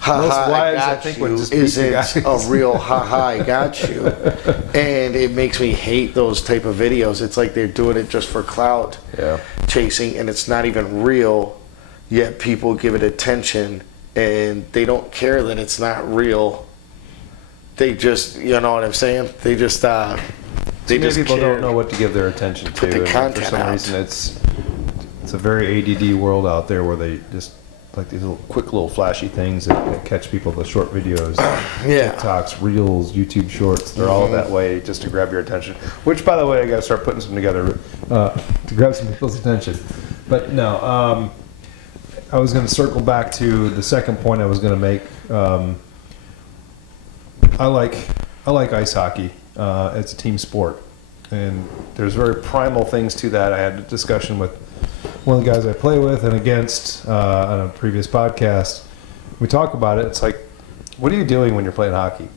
Most ha wives, I I got think, you would just beat the isn't guys. a real ha I got you, and it makes me hate those type of videos. It's like they're doing it just for clout chasing, and it's not even real. Yet people give it attention, and they don't care that it's not real. They just, you know what I'm saying? They just People don't know what to give their attention to. the And content for some out. reason, it's a very ADD world out there where they just like these quick little flashy things that catch people. The short videos, TikToks, Reels, YouTube Shorts. They're all that way just to grab your attention. Which, by the way, I got to start putting some together to grab some people's attention. But no, I was going to circle back to the second point I was going to make. I like ice hockey. It's a team sport, and there's very primal things to that. I had a discussion with one of the guys I play with and against on a previous podcast. We talk about it. It's like, what are you doing when you're playing hockey?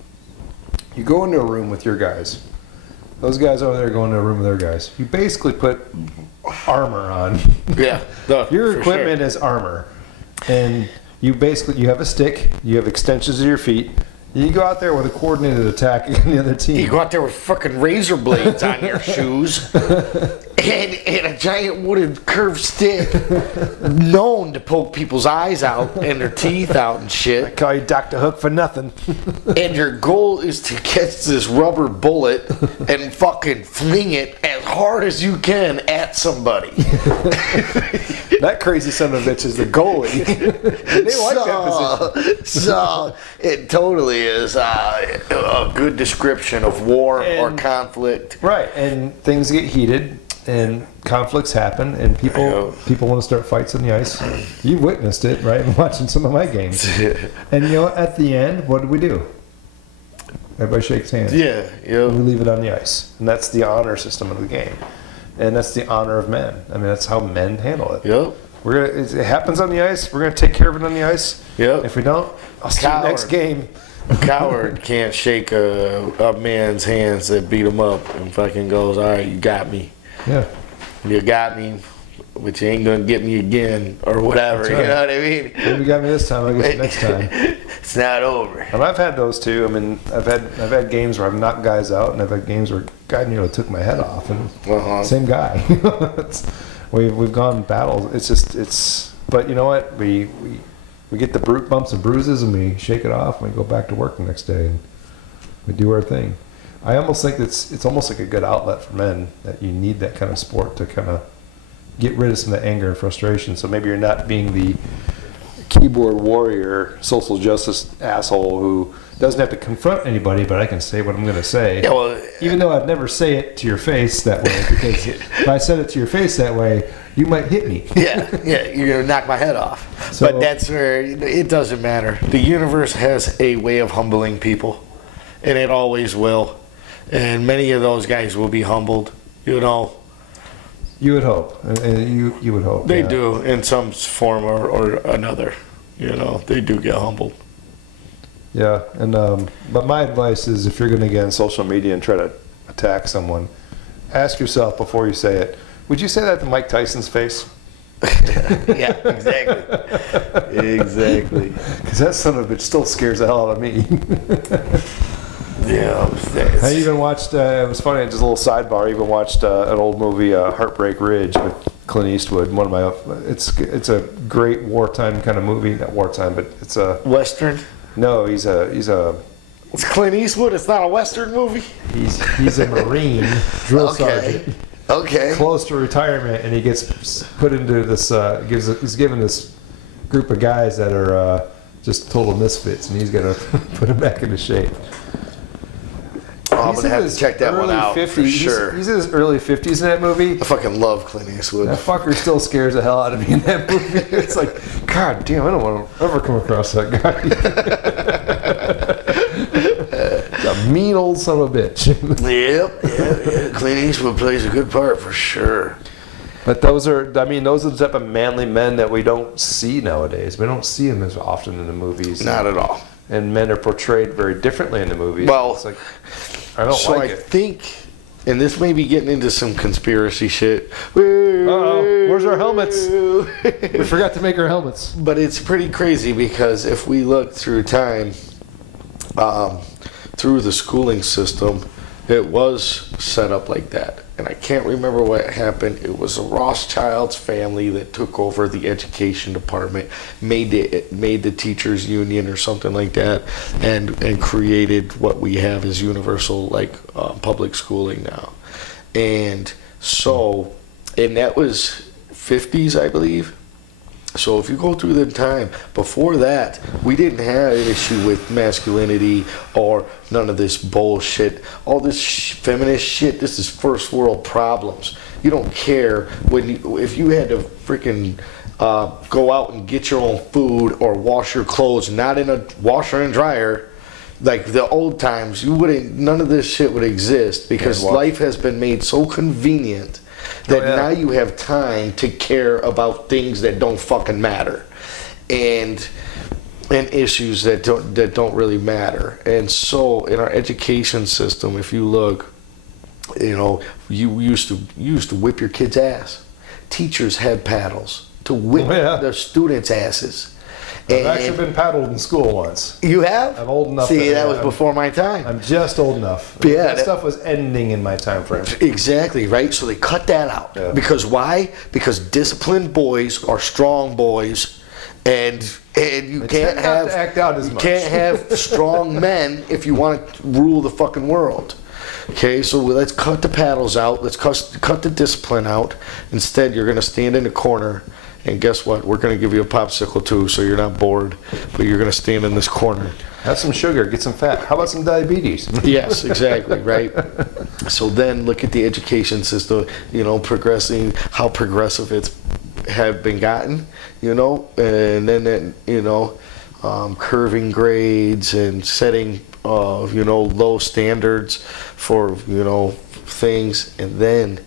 You go into a room with your guys. Those guys over there go into a room with their guys. You basically put armor on. Yeah. Your equipment is armor, and you have a stick. You have extensions of your feet. You go out there with a coordinated attack against the other team. You go out there with fucking razor blades on your shoes and a giant wooden curved stick known to poke people's eyes out and their teeth out and I shit. call you Dr. Hook for nothing. And your goal is to catch this rubber bullet and fucking fling it as hard as you can at somebody. That crazy son of a bitch is the goalie. They like that position. So it totally is a good description of war or conflict. Right, and things get heated, and conflicts happen, and people want to start fights on the ice. You witnessed it, right? Watching some of my games. And at the end, what do? Everybody shakes hands. Yeah, We leave it on the ice, and that's the honor system of the game, and that's the honor of men. I mean, that's how men handle it. Yep. It happens on the ice. We're gonna take care of it on the ice. Yep. If we don't, I'll see you next game. A coward can't shake a man's hands that beat him up and fucking goes, all right, you got me. Yeah. You got me, but you ain't gonna get me again or whatever. That's right. You know what I mean? Maybe you got me this time. I'll get you next time. It's not over. And I've had those too. I mean, I've had games where I've knocked guys out, and I've had games where a guy nearly took my head off, and same guy. We've gone battles. But you know what? We get the brute bumps and bruises, and we shake it off, and we go back to work the next day, and we do our thing. I almost think it's almost like a good outlet for men, that you need that kind of sport to kind of get rid of some of the anger and frustration. So maybe you're not being the keyboard warrior, social justice asshole who doesn't have to confront anybody, but I can say what I'm going to say. Yeah, well, even though I'd never say it to your face that way, because if I said it to your face that way, you might hit me. yeah, you're gonna knock my head off. So- but that's where it doesn't matter. The universe has a way of humbling people, and it always will. and many of those guys will be humbled. You know, You would hope. You would hope. they yeah. do in some form or another. You know, they do get humbled. Yeah, and but my advice is if you're going to get on social media and try to attack someone, ask yourself before you say it, would you say that to Mike Tyson's face? Yeah, exactly. Exactly. Because that son of a bitch still scares the hell out of me. Yeah. I even watched, it was funny, just a little sidebar, I even watched an old movie, Heartbreak Ridge with Clint Eastwood. One of my, it's a great wartime kind of movie, not wartime, but it's a... Western? No, he's a It's Clint Eastwood. It's not a Western movie. he's a Marine drill sergeant. Okay. Close to retirement, and he gets put into this. He's given this group of guys that are just total misfits, and he's gonna put them back into shape. Oh, I'm He's gonna in have his to check that one early out 50s. for sure. He's in his early 50s in that movie. I fucking love Clint Eastwood. That fucker still scares the hell out of me in that movie. It's like, God damn, I don't want to ever come across that guy. He's a mean old son of a bitch. Yep. Yeah. Clint Eastwood plays a good part for sure. But those are the type of manly men that we don't see nowadays. We don't see them as often in the movies. Not at all. And men are portrayed very differently in the movies. Well, it's like, I don't so like I it. think, and this may be getting into some conspiracy shit. Uh-oh, where's our helmets? We forgot to make our helmets. But it's pretty crazy because if we look through time, through the schooling system, it was set up like that. And I can't remember what happened. It was a Rothschild's family that took over the education department, made the teachers union or something like that, and created what we have as universal public schooling now. And so, and that was 50s, I believe. So if you go through the time, before that, we didn't have an issue with masculinity or none of this bullshit. All this feminist shit, this is first world problems. You don't care if you had to freaking go out and get your own food or wash your clothes, not in a washer and dryer, like the old times, none of this shit would exist because life has been made so convenient that now you have time to care about things that don't fucking matter, and issues that don't really matter. And so in our education system, if you look, you used to whip your kid's ass. Teachers had paddles to whip their students' asses. I've actually been paddled in school once. You have? I'm old enough. See, that was before my time. I'm just old enough. Yeah, that stuff was ending in my time frame. Exactly, right? So they cut that out. Yeah. Because why? Because disciplined boys are strong boys, and you can't have to act out as much. You can't have strong men if you want to rule the fucking world. Okay, so let's cut the paddles out. Let's cut the discipline out. Instead, you're going to stand in the corner. And guess what? We're going to give you a popsicle too, so you're not bored. But you're going to stand in this corner. Have some sugar, get some fat. How about some diabetes? Yes, exactly, right? So then look at the education system, progressing, how progressive it's have been gotten, and then, curving grades and setting, low standards for, things. And then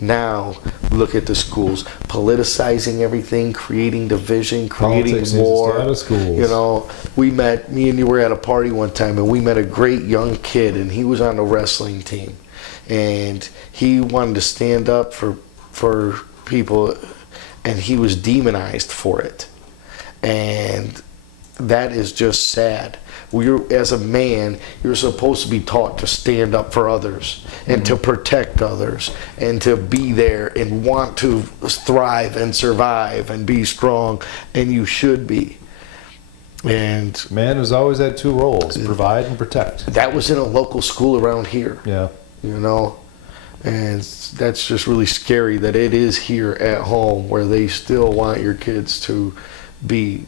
now look at the schools, politicizing everything, creating division, creating Politics war. out of schools. Me and you were at a party one time, and we met a great young kid, and he was on the wrestling team, and he wanted to stand up for people, and he was demonized for it, and that is just sad. As a man, you're supposed to be taught to stand up for others and to protect others and to be there and want to thrive and survive and be strong, and you should be. And Man has always had two roles, provide and protect. that was in a local school around here, Yeah. and that's just really scary that it is here at home where they still want your kids to be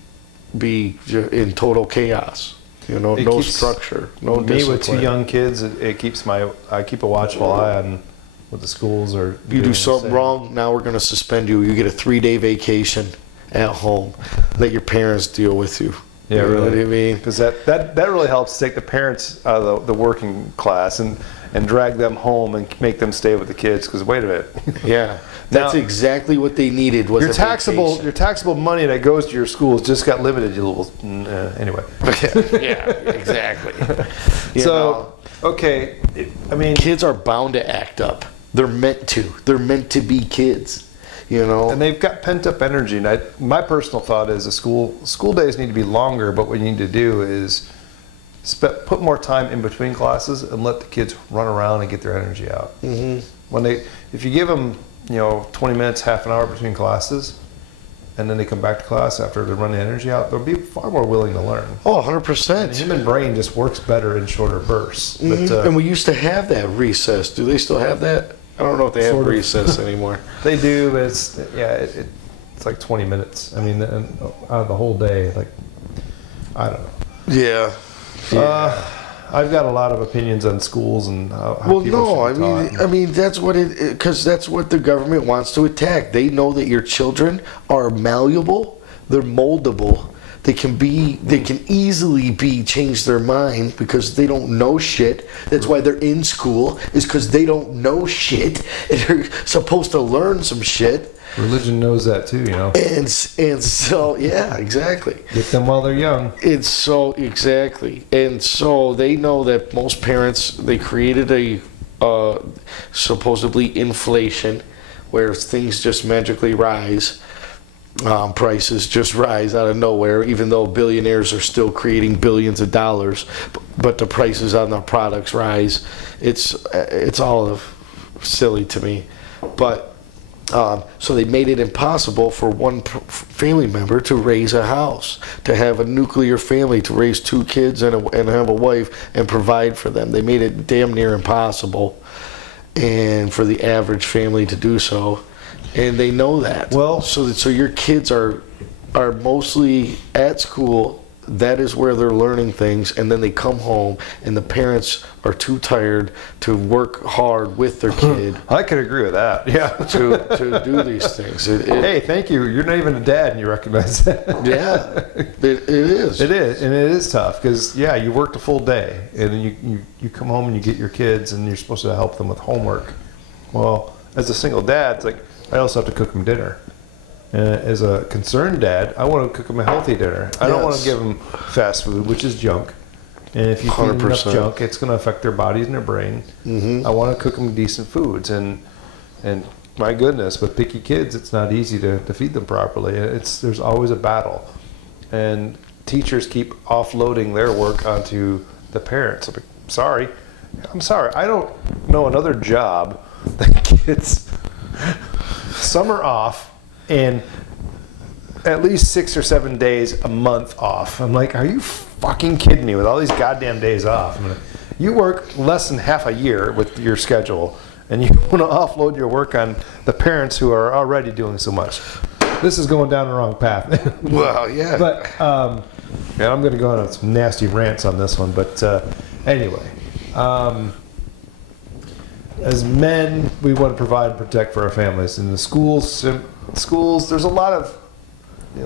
in total chaos. No keeps structure, no Me discipline. with two young kids, I keep a watchful eye on what the schools are You do doing, something saying. wrong, now we're going to suspend you. You get a 3-day vacation at home. Let your parents deal with you. Yeah, You know really. what I mean? Because that really helps take the parents out of the working class, and and drag them home and make them stay with the kids. Because wait a minute, Yeah, that's Now- exactly what they needed. Was your a taxable vacation. money that goes to your schools just got limited. You little anyway. Yeah, exactly. You So know, okay, I mean, kids are bound to act up. They're meant to. They're meant to be kids. You know. and they've got pent up energy. And my personal thought is, school days need to be longer. But what you need to do is put more time in between classes and let the kids run around and get their energy out. Mm-hmm. If you give them 20 minutes, half an hour between classes, and then they come back to class after they run the energy out, they'll be far more willing to learn. Oh, The 100%. human brain just works better in shorter bursts. But, And we used to have that recess. Do they still have that? I don't know if they have Sort of. recess anymore. they do, but it's like 20 minutes. I mean, out of the whole day, like, I don't know. Yeah. I've got a lot of opinions on schools and how Well, people no, should be taught. I mean that's what because that's what the government wants to attack. They know that your children are malleable, they're moldable. They can easily change their mind because they don't know shit. That's why they're in school, is because they don't know shit and they're supposed to learn some shit. Religion knows that too, And so yeah, exactly. Get them while they're young. It's so exactly, and so they know that most parents, they created a supposedly inflation, where things just magically rise, prices just rise out of nowhere, even though billionaires are still creating billions of dollars, but the prices on the products rise. It's all silly to me, but. So they made it impossible for one family member to raise a house, to have a nuclear family, to raise 2 kids and have a wife and provide for them. They made it damn near impossible, and for the average family to do so, and they know that. Well, so your kids are mostly at school. That is where they're learning things, and then they come home, and the parents are too tired to work hard with their kid. I could agree with that. Yeah. to do these things. Hey, thank you. You're not even a dad, and you recognize that. Yeah, it is. It is, and it is tough because you worked a full day, and then you come home and you get your kids, and you're supposed to help them with homework. Well, as a single dad, it's like I also have to cook them dinner. And as a concerned dad, I want to cook them a healthy dinner. I don't want to give them fast food, which is junk. And if you feed them enough 100%. junk, it's going to affect their bodies and their brain. Mm-hmm. I want to cook them decent foods, and my goodness, with picky kids, it's not easy to feed them properly. There's always a battle, and teachers keep offloading their work onto the parents. I'm sorry. I don't know another job that gets summer off and at least 6 or 7 days a month off. I'm like, are you fucking kidding me with all these goddamn days off? You work less than half a year with your schedule, and you want to offload your work on the parents who are already doing so much. This is going down the wrong path. Well, yeah. But I'm going to go on some nasty rants on this one. But anyway, as men, we want to provide and protect for our families. In the schools, there's a lot of,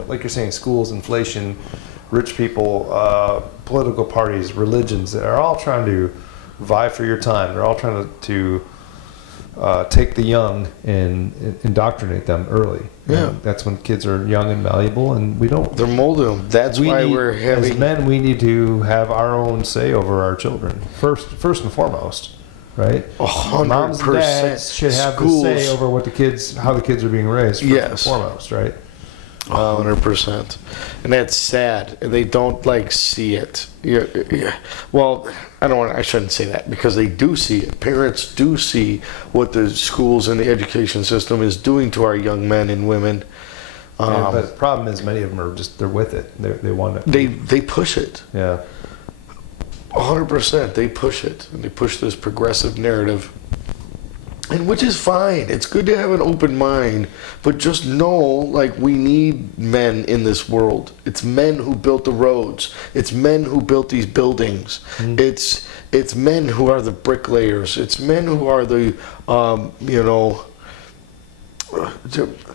like you're saying, schools, inflation, rich people, political parties, religions that are all trying to vie for your time. They're all trying to take the young and indoctrinate them early. Yeah. And that's when kids are young and malleable, and we don't. They're molding them. That's why we're having. As men, we need to have our own say over our children first and foremost. Right, 100%. Moms and dads should have the say over how the kids are being raised. First and foremost, right? 100%, and that's sad. They don't see it. Yeah. Well, I shouldn't say that, because they do see it. Parents do see what the schools and the education system is doing to our young men and women. But the problem is, many of them are they're with it. They want it. They push it. Yeah. 100%. They push it, and they push this progressive narrative, and which is fine. It's good to have an open mind, but just know, we need men in this world. It's men who built the roads. It's men who built these buildings. It's men who are the bricklayers. It's men who are the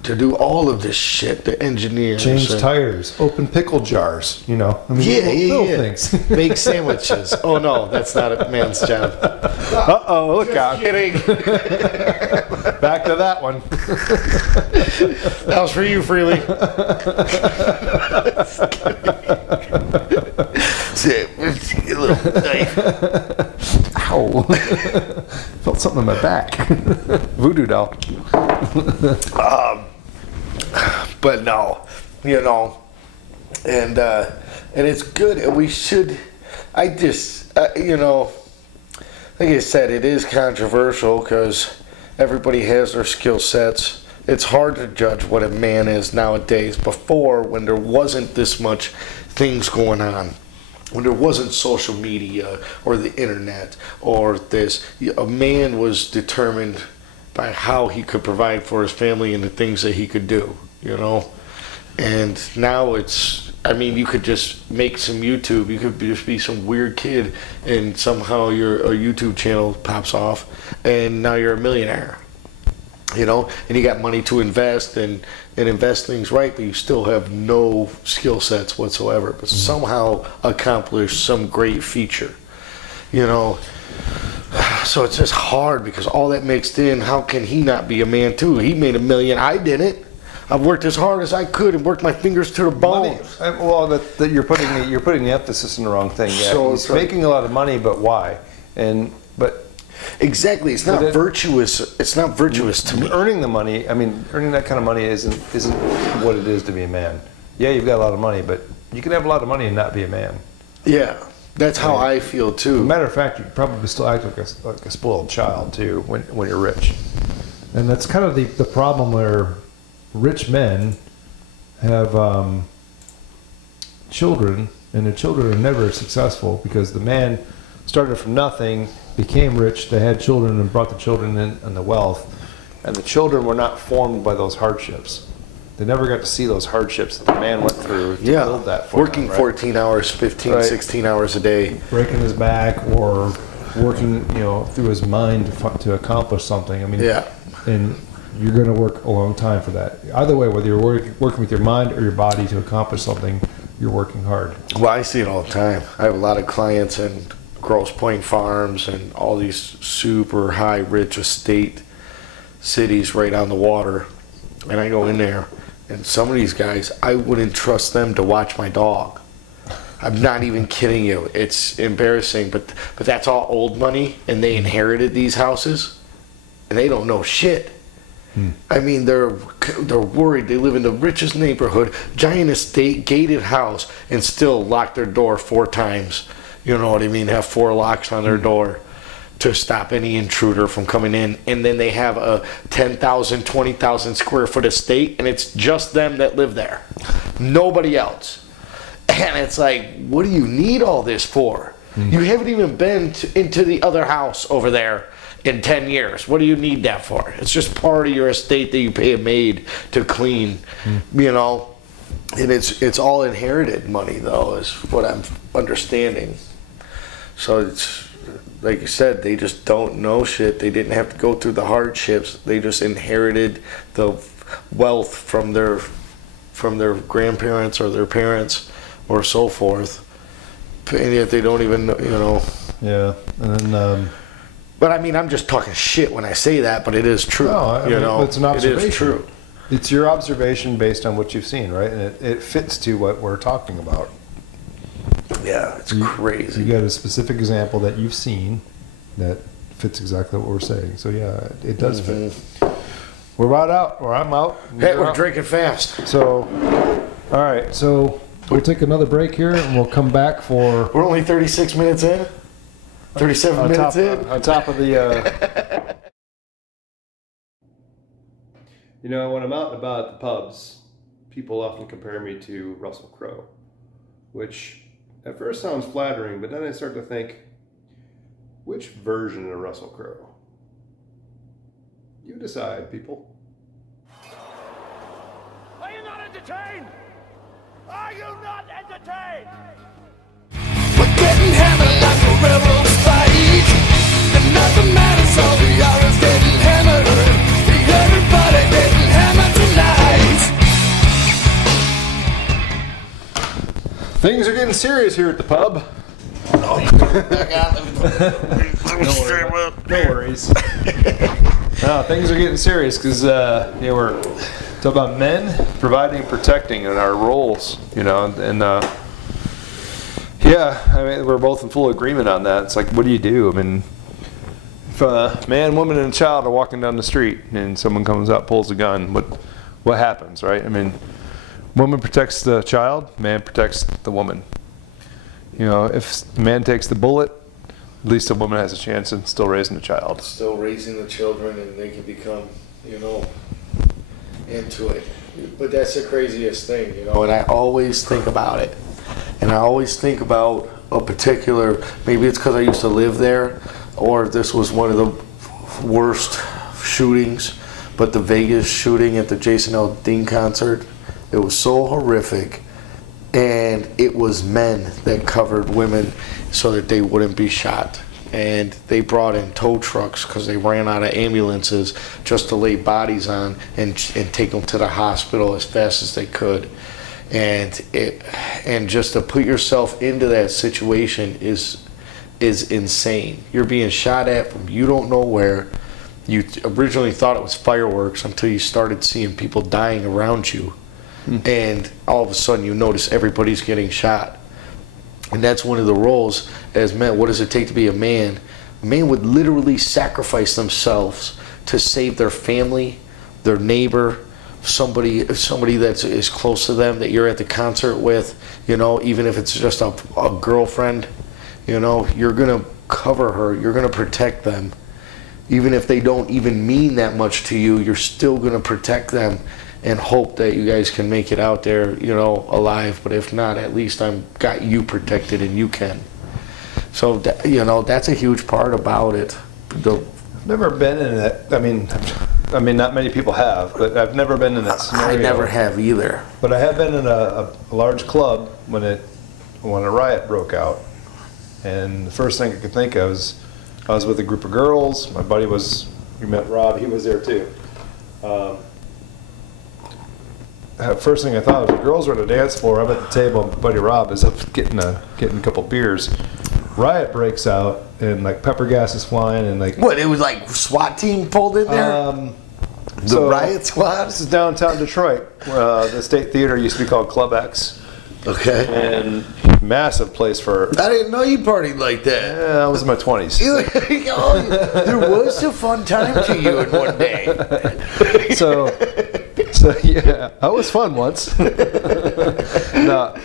to do all of this shit, the engineers. Change tires, open pickle jars, I mean, little things. Make sandwiches. Oh no, that's not a man's job. Uh-oh, look out. Kidding. Back to that one. That was for you, Freely. A little knife. Ow. Felt something in my back. Voodoo doll. But no, and it's good, and we should. I just, like I said, it is controversial because everybody has their skill sets. It's hard to judge what a man is nowadays. Before, when there wasn't this much things going on, when there wasn't social media or the internet or this, a man was determined by how he could provide for his family and the things that he could do, And now you could just make some YouTube. You could just be some weird kid and somehow a YouTube channel pops off and now you're a millionaire. And you got money to invest and invest things right, but you still have no skill sets whatsoever, but somehow accomplish some great feature, So it's just hard because all that mixed in, how can he not be a man too? He made $1 million. I didn't. I've worked as hard as I could and worked my fingers to the bone. Well, that you're putting the emphasis in the wrong thing. Yeah, so he's making a lot of money, but why? Exactly, it's not virtuous. It's not virtuous to me. Earning the money, earning that kind of money isn't what it is to be a man. Yeah, you've got a lot of money, but you can have a lot of money and not be a man. Yeah, that's how I feel too. As a matter of fact, you probably still act like a spoiled child too when you're rich. And that's kind of the problem where rich men have children, and the children are never successful because the man started from nothing, became rich, they had children and brought the children in and the wealth, and the children were not formed by those hardships. They never got to see those hardships that the man went through to build that for working them, right? 14 hours, 15, 16 hours a day. Breaking his back or working, through his mind to accomplish something. And you're going to work a long time for that. Either way, whether you're working with your mind or your body to accomplish something, you're working hard. Well, I see it all the time. I have a lot of clients in Grosse Pointe Farms and all these super high rich estate cities right on the water, and I go in there and some of these guys, I wouldn't trust them to watch my dog. I'm not even kidding you. It's embarrassing, but that's all old money, and they inherited these houses and they don't know shit. They're worried. They live in the richest neighborhood, giant estate, gated house, and still lock their door 4 times. You know what I mean? Have 4 locks on their door to stop any intruder from coming in. And then they have a 10,000, 20,000 square foot estate, and it's just them that live there. Nobody else. And it's like, what do you need all this for? You haven't even been into the other house over there in 10 years. What do you need that for? It's just part of your estate that you pay a maid to clean, And it's all inherited money, though, is what I'm understanding. So it's like you said, they just don't know shit. They didn't have to go through the hardships. They just inherited the wealth from their grandparents or their parents or so forth, and yet they don't even know. Yeah, and then. But I'm just talking shit when I say that, but it is true. No, it's an observation. It is true. It's your observation based on what you've seen, right? And it fits to what we're talking about. Yeah, it's crazy. You got a specific example that you've seen that fits exactly what we're saying. So yeah, it does fit. We're about out, or I'm out. Hey, we're drinking fast. So, all right. So we'll take another break here, and we'll come back for. We're only 36 minutes in. 37 minutes in. On top of the. When I'm out and about at the pubs, people often compare me to Russell Crowe, which at first sounds flattering, but then I start to think, which version of Russell Crowe? You decide, people. Are you not entertained? Are you not entertained? We're getting hammered like a rebel fight, and nothing matters, all we are is getting hammered. Everybody getting hammered. Things are getting serious here at the pub. Oh, you back out. No worries. No, things are getting serious because we're talking about men providing and protecting in our roles, and yeah, I mean, we're both in full agreement on that. It's like, what do you do? I mean, if a man, woman, and a child are walking down the street and someone comes up, pulls a gun, what happens, right? I mean, woman protects the child, man protects the woman. If the man takes the bullet, at least the woman has a chance in still raising the child. Still raising the children, and they can become, into it. But that's the craziest thing, And I always think about it. And I always think about a particular, maybe it's because I used to live there, or this was one of the worst shootings, but the Vegas shooting at the Jason Aldean concert, it was so horrific. And it was men that covered women so that they wouldn't be shot. And they brought in tow trucks because they ran out of ambulances just to lay bodies on and take them to the hospital as fast as they could. And just to put yourself into that situation is insane. You're being shot at from you don't know where. You originally thought it was fireworks until you started seeing people dying around you. And all of a sudden you notice everybody's getting shot. And that's one of the roles as men. What does it take to be a man? A man would literally sacrifice themselves to save their family, their neighbor, somebody that is close to them that you're at the concert with, even if it's just a girlfriend, you're gonna cover her, you're gonna protect them. Even if they don't even mean that much to you, you're still gonna protect them and hope that you guys can make it out there, alive. But if not, at least I've got you protected and you can. So, that's a huge part about it. I've never been in that. I mean, not many people have, but I've never been in that scenario. I never have either. But I have been in a large club when a riot broke out. And the first thing I could think of was I was with a group of girls. My buddy you met Rob, he was there too. First thing I thought was the girls were at the dance floor. I'm at the table. My buddy Rob is up getting a couple beers. Riot breaks out and like pepper gas is flying and like. What? It was like SWAT team pulled in there. The riot squad. This is downtown Detroit. The State Theater used to be called Club X. Okay. And massive place for. I didn't know you partied like that. Yeah, I was in my 20s. There was a fun time to you in one day. So yeah, that was fun once. No,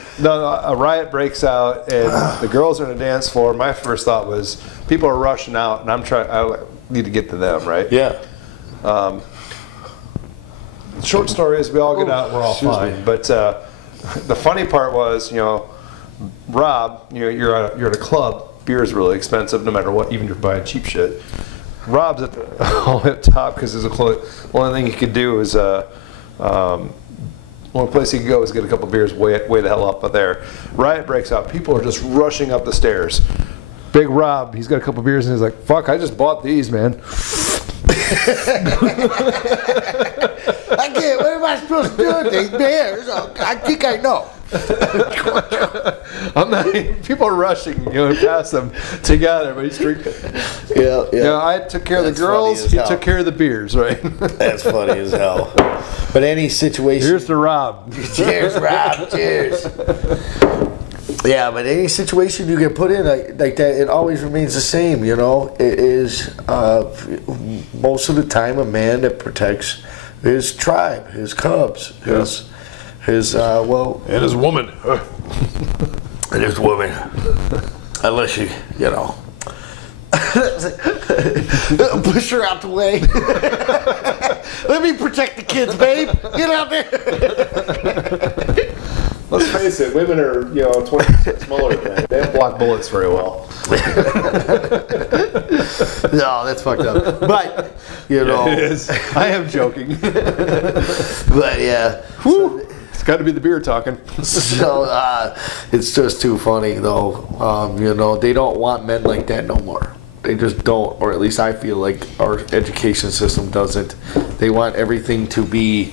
a riot breaks out and the girls are on the dance floor. My first thought was people are rushing out and I need to get to them, right? Yeah. Short story is we all get out, we're all fine. But the funny part was, Rob, you're at a club. Beer is really expensive, no matter what. Even if you're buying cheap shit. Rob's at the top because there's only thing he could do is one place he could go is get a couple beers way the hell up there. Riot breaks out. People are just rushing up the stairs. Big Rob, he's got a couple beers and he's like, "Fuck, I just bought these, man." I can't. What am I supposed to do with these beers? I think I know. People are rushing, past them together, but he's drinking. Yeah. I took care of the girls. He took care of the beers, right? That's funny as hell. But any situation. Here's to Rob. Cheers, Rob. Cheers. Yeah, but any situation you get put in like that, it always remains the same. It is most of the time a man that protects his tribe, his cubs, his and his woman. And his woman, unless you push her out the way. Let me protect the kids, babe. Get out there. Let's face it, women are 20% smaller than men. They don't block bullets very well. No, that's fucked up. But it is. I am joking. But yeah. Whew. It's got to be the beer talking. So it's just too funny though. They don't want men like that no more. They just don't, or at least I feel like our education system doesn't. They want everything to be.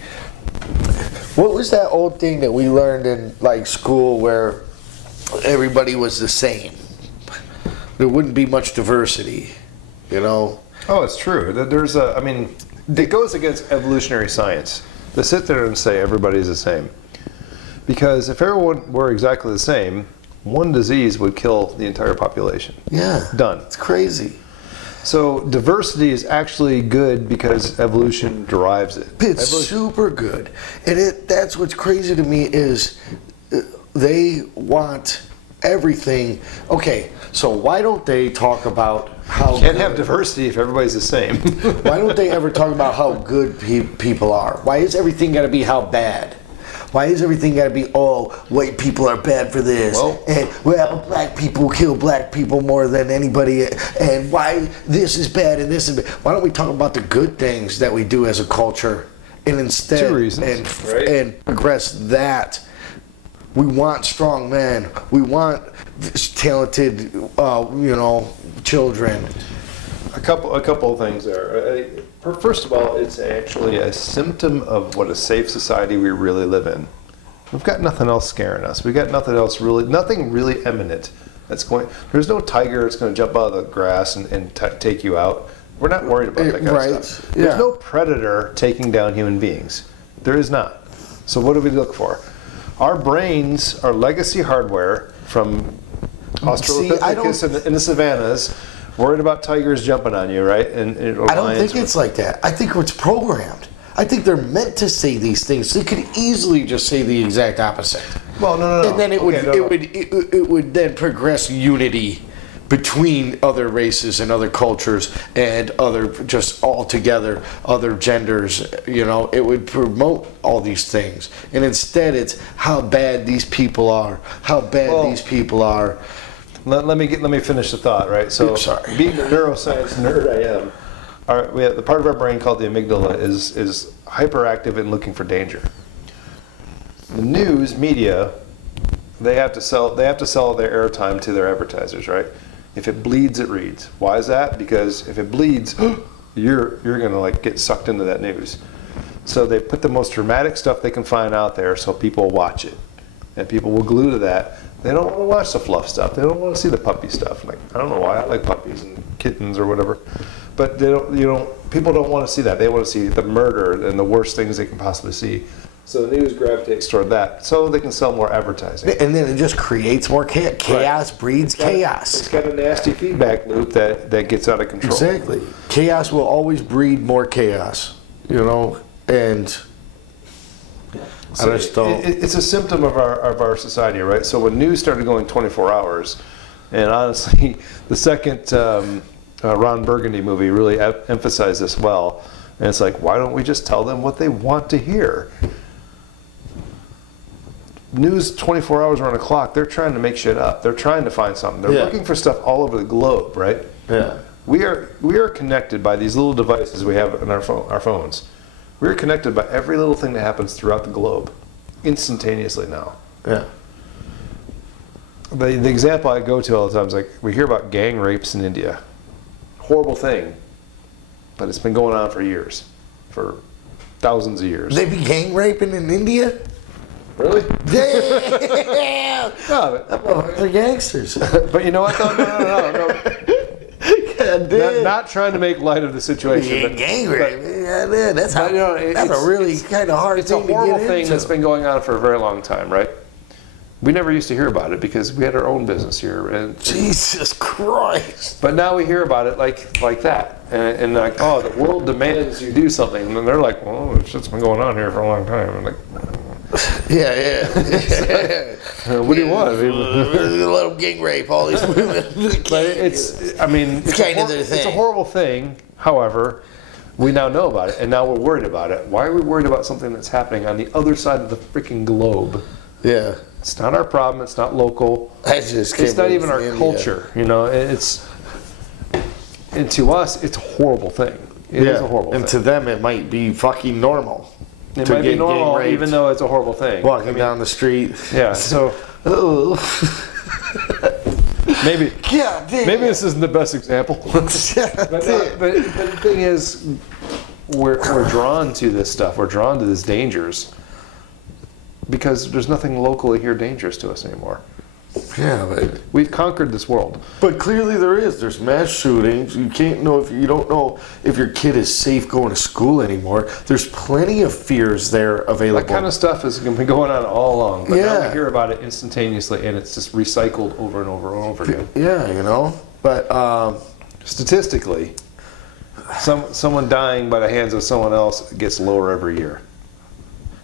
What was that old thing that we learned in like school where everybody was the same. There wouldn't be much diversity, you know? Oh, it's true. There's a, I mean, it goes against evolutionary science to sit there and say everybody's the same. Because if everyone were exactly the same, one disease would kill the entire population. Yeah. Done. It's crazy. So diversity is actually good because evolution derives it. It's super good. And that's what's crazy to me is they want everything. Okay, so why don't they talk about how You can't have diversity if everybody's the same. why don't they ever talk about how good people are? Why is everything got to be how bad? Why is everything got to be, oh, white people are bad for this, and black people kill black people more than anybody, and why this is bad and this is bad? Why don't we talk about the good things that we do as a culture, and instead 2 reasons, right? and progress that? We want strong men. We want talented, children. A couple of things there. First of all, it's actually a symptom of what a safe society we really live in. We've got nothing else scaring us. We've got nothing really imminent that's going. There's no tiger that's going to jump out of the grass and take you out. We're not worried about that kind of stuff. There's no predator taking down human beings. There is not. So what do we look for? Our brains are legacy hardware from Australopithecus in the savannas. Worried about tigers jumping on you, right? I don't think it's like that. I think it's programmed. I think they're meant to say these things. They could easily just say the exact opposite. Well, no. And then it would then progress unity between other races and other cultures and just altogether other genders. You know, it would promote all these things. And instead, it's how bad these people are. How bad these people are. Let me finish the thought, right? So, being the neuroscience nerd I am, we have the part of our brain called the amygdala is hyperactive and looking for danger. The news media, they have to sell their airtime to their advertisers, right? If it bleeds, it reads. Why is that? Because if it bleeds, you're gonna get sucked into that news. So they put the most dramatic stuff they can find out there, so people watch it, and people will glue to that. They don't want to watch the fluff stuff. They don't want to see the puppy stuff. Like, I don't know why I like puppies and kittens or whatever, but people don't want to see that. They want to see the murder and the worst things they can possibly see. So the news gravitates toward that, so they can sell more advertising. And then it just creates more chaos. Chaos breeds chaos. It's got a nasty feedback loop that gets out of control. Exactly. Chaos will always breed more chaos. And. So it's a symptom of our society, right? So when news started going 24 hours, and honestly, the second Ron Burgundy movie really emphasized this well. And it's like, why don't we just tell them what they want to hear? News 24 hours around the clock, they're trying to make shit up. They're trying to find something. They're looking for stuff all over the globe, right? Yeah. We are connected by these little devices we have on our phones. We're connected by every little thing that happens throughout the globe, instantaneously now. Yeah. The example I go to all the time is we hear about gang rapes in India. Horrible thing, but it's been going on for years, for thousands of years. They be gang raping in India? Really? Damn! No, They're gangsters. but you know what? No. Not trying to make light of the situation. But, gang rape. That's a really kind of hard thing to get into. It's a horrible thing that's been going on for a very long time, right? We never used to hear about it because we had our own business here. And Jesus Christ. But now we hear about it like that. And oh, the world demands you do something. And they're like, well, it's just been going on here for a long time. And yeah. What do you want? Let them gang rape all these women. But it's a horrible thing. However, we now know about it, and now we're worried about it. Why are we worried about something that's happening on the other side of the freaking globe? Yeah. It's not our problem. It's not local. It's not even our culture. And to us, it's a horrible thing. It is a horrible thing. And to them, it might be fucking normal. It might be normal, even though it's a horrible thing. Walking down the street. Yeah. So. Maybe this isn't the best example. but the thing is, we're drawn to this stuff. We're drawn to these dangers because there's nothing locally here dangerous to us anymore. Yeah, but We've conquered this world. clearly there is. There's mass shootings. You can't know if you don't know if your kid is safe going to school anymore. There's plenty of fears there available. That kind of stuff has been going on all along. But now Yeah. we hear about it instantaneously, and it's just recycled over and over and over again. Yeah, you know. But Statistically, someone dying by the hands of someone else gets lower every year.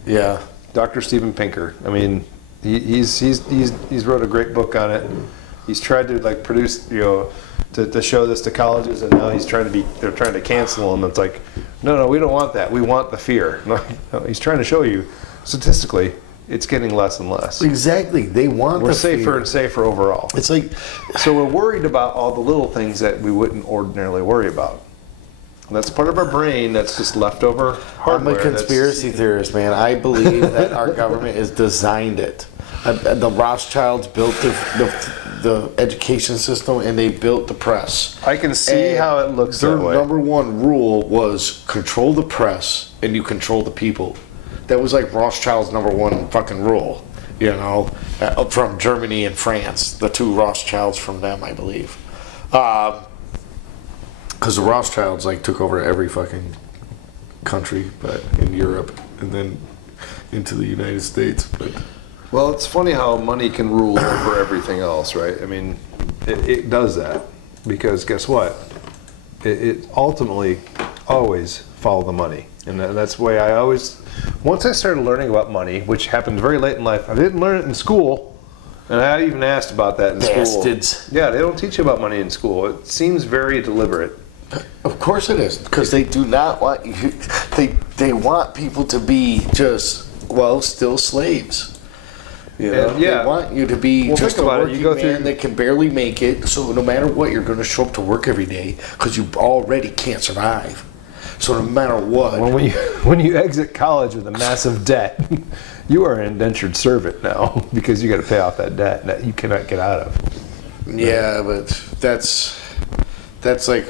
yeah, Dr. Steven Pinker. I mean, he's wrote a great book on it. He's tried to like produce, to show this to colleges, and now they're trying to cancel him. It's like, no, we don't want that. We want the fear. No, he's trying to show you, statistically, it's getting less and less. exactly. They want We're the safer fear. and safer overall. It's like, So we're worried about all the little things that we wouldn't ordinarily worry about. And that's part of our brain that's just leftover I'm hardware. a conspiracy theorist, man. I believe that our government has designed it. The Rothschilds built the education system, and they built the press. I can see And how it looks their that way. number one rule was control the press and you control the people. That was like Rothschild's number one fucking rule, from Germany and France, the two Rothschilds from them, I believe. Because the Rothschilds like took over every fucking country, but in Europe and then into the United States. But Well, it's funny how money can rule over everything else, right? I mean, it does that because guess what? It ultimately always follow the money, and that's the way I always. Once I started learning about money, which happened very late in life, I didn't learn it in school, and I even asked about that in school. bastards. Yeah, they don't teach you about money in school. It seems very deliberate. Of course it is, because they do not want you. They want people to be just still slaves. And, yeah. They want you to be Well, just a think about it. working You go man through- that can barely make it. So no matter what, you're going to show up to work every day because you already can't survive. So no matter what, Well, when you exit college with a massive debt, you are an indentured servant now because you got to pay off that debt that you cannot get out of. yeah, but that's like,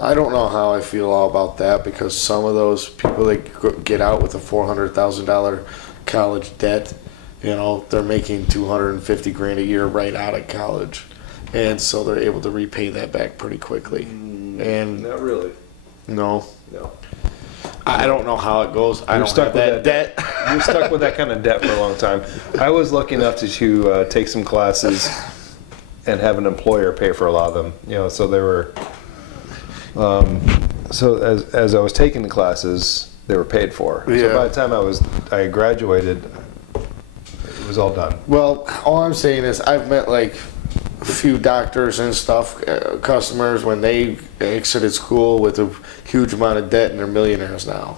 I don't know how I feel all about that, because some of those people that get out with a $400,000 college debt, they're making $250,000 a year right out of college, and so they're able to repay that back pretty quickly. And Not really. no, No. I don't know how it goes. I You're don't stuck have with that debt. You're stuck with that kind of debt for a long time. I was lucky enough to take some classes and have an employer pay for a lot of them. So they were. So as I was taking the classes, they were paid for. Yeah. So by the time I graduated, it was all done. Well, all I'm saying is I've met like a few doctors and stuff, customers, when they exited school with a huge amount of debt, and they're millionaires now.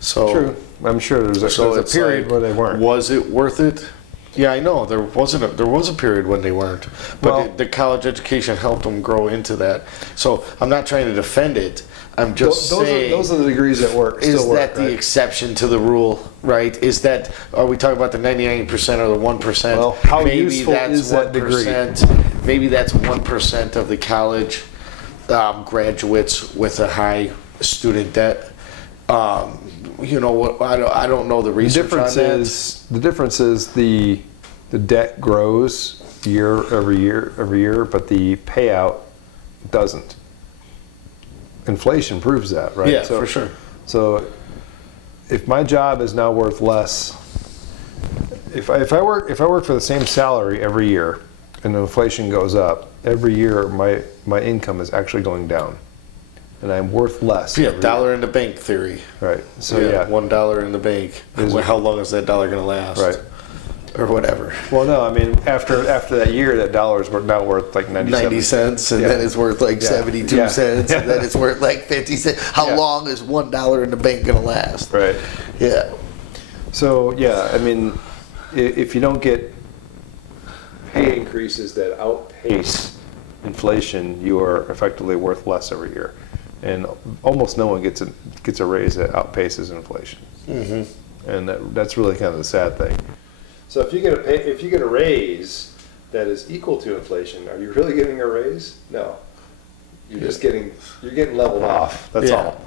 So True. I'm sure there was a it's period like, where they weren't. Was it worth it? Yeah, I know there was a period when they weren't, but Well- the college education helped them grow into that. So I'm not trying to defend it. I'm just saying. Those are the degrees that work. Is still work, that the right? exception to the rule, right? Are we talking about the 99% or the 1%? Well, how useful is that degree? Maybe that's 1% of the college graduates with a high student debt. What? I don't know the The research difference on that. is the debt grows every year, but the payout doesn't. Inflation proves that, right? Yeah, for sure. So if my job is now worth less, if I work for the same salary every year, and inflation goes up every year, my income is actually going down, and I'm worth less. Yeah, every dollar year. in the bank theory. Right. So Yeah, yeah. $1 in the bank. Is- How long is that dollar going to last? Right. Or whatever. Well, no, I mean after that year, that dollar's now worth like 90 cents, and Yeah. then it's worth like Yeah. 72 Yeah. cents, and then it's worth like 50 cents. How Yeah. long is $1 in the bank going to last? Right. Yeah. So yeah, I mean, if you don't get pay increases that outpace inflation, you are effectively worth less every year, and almost no one gets a raise that outpaces inflation. Mm-hmm. And that's really kind of the sad thing. So if you get a raise that is equal to inflation, are you really getting a raise? No, you're just getting leveled off. That's Yeah. all.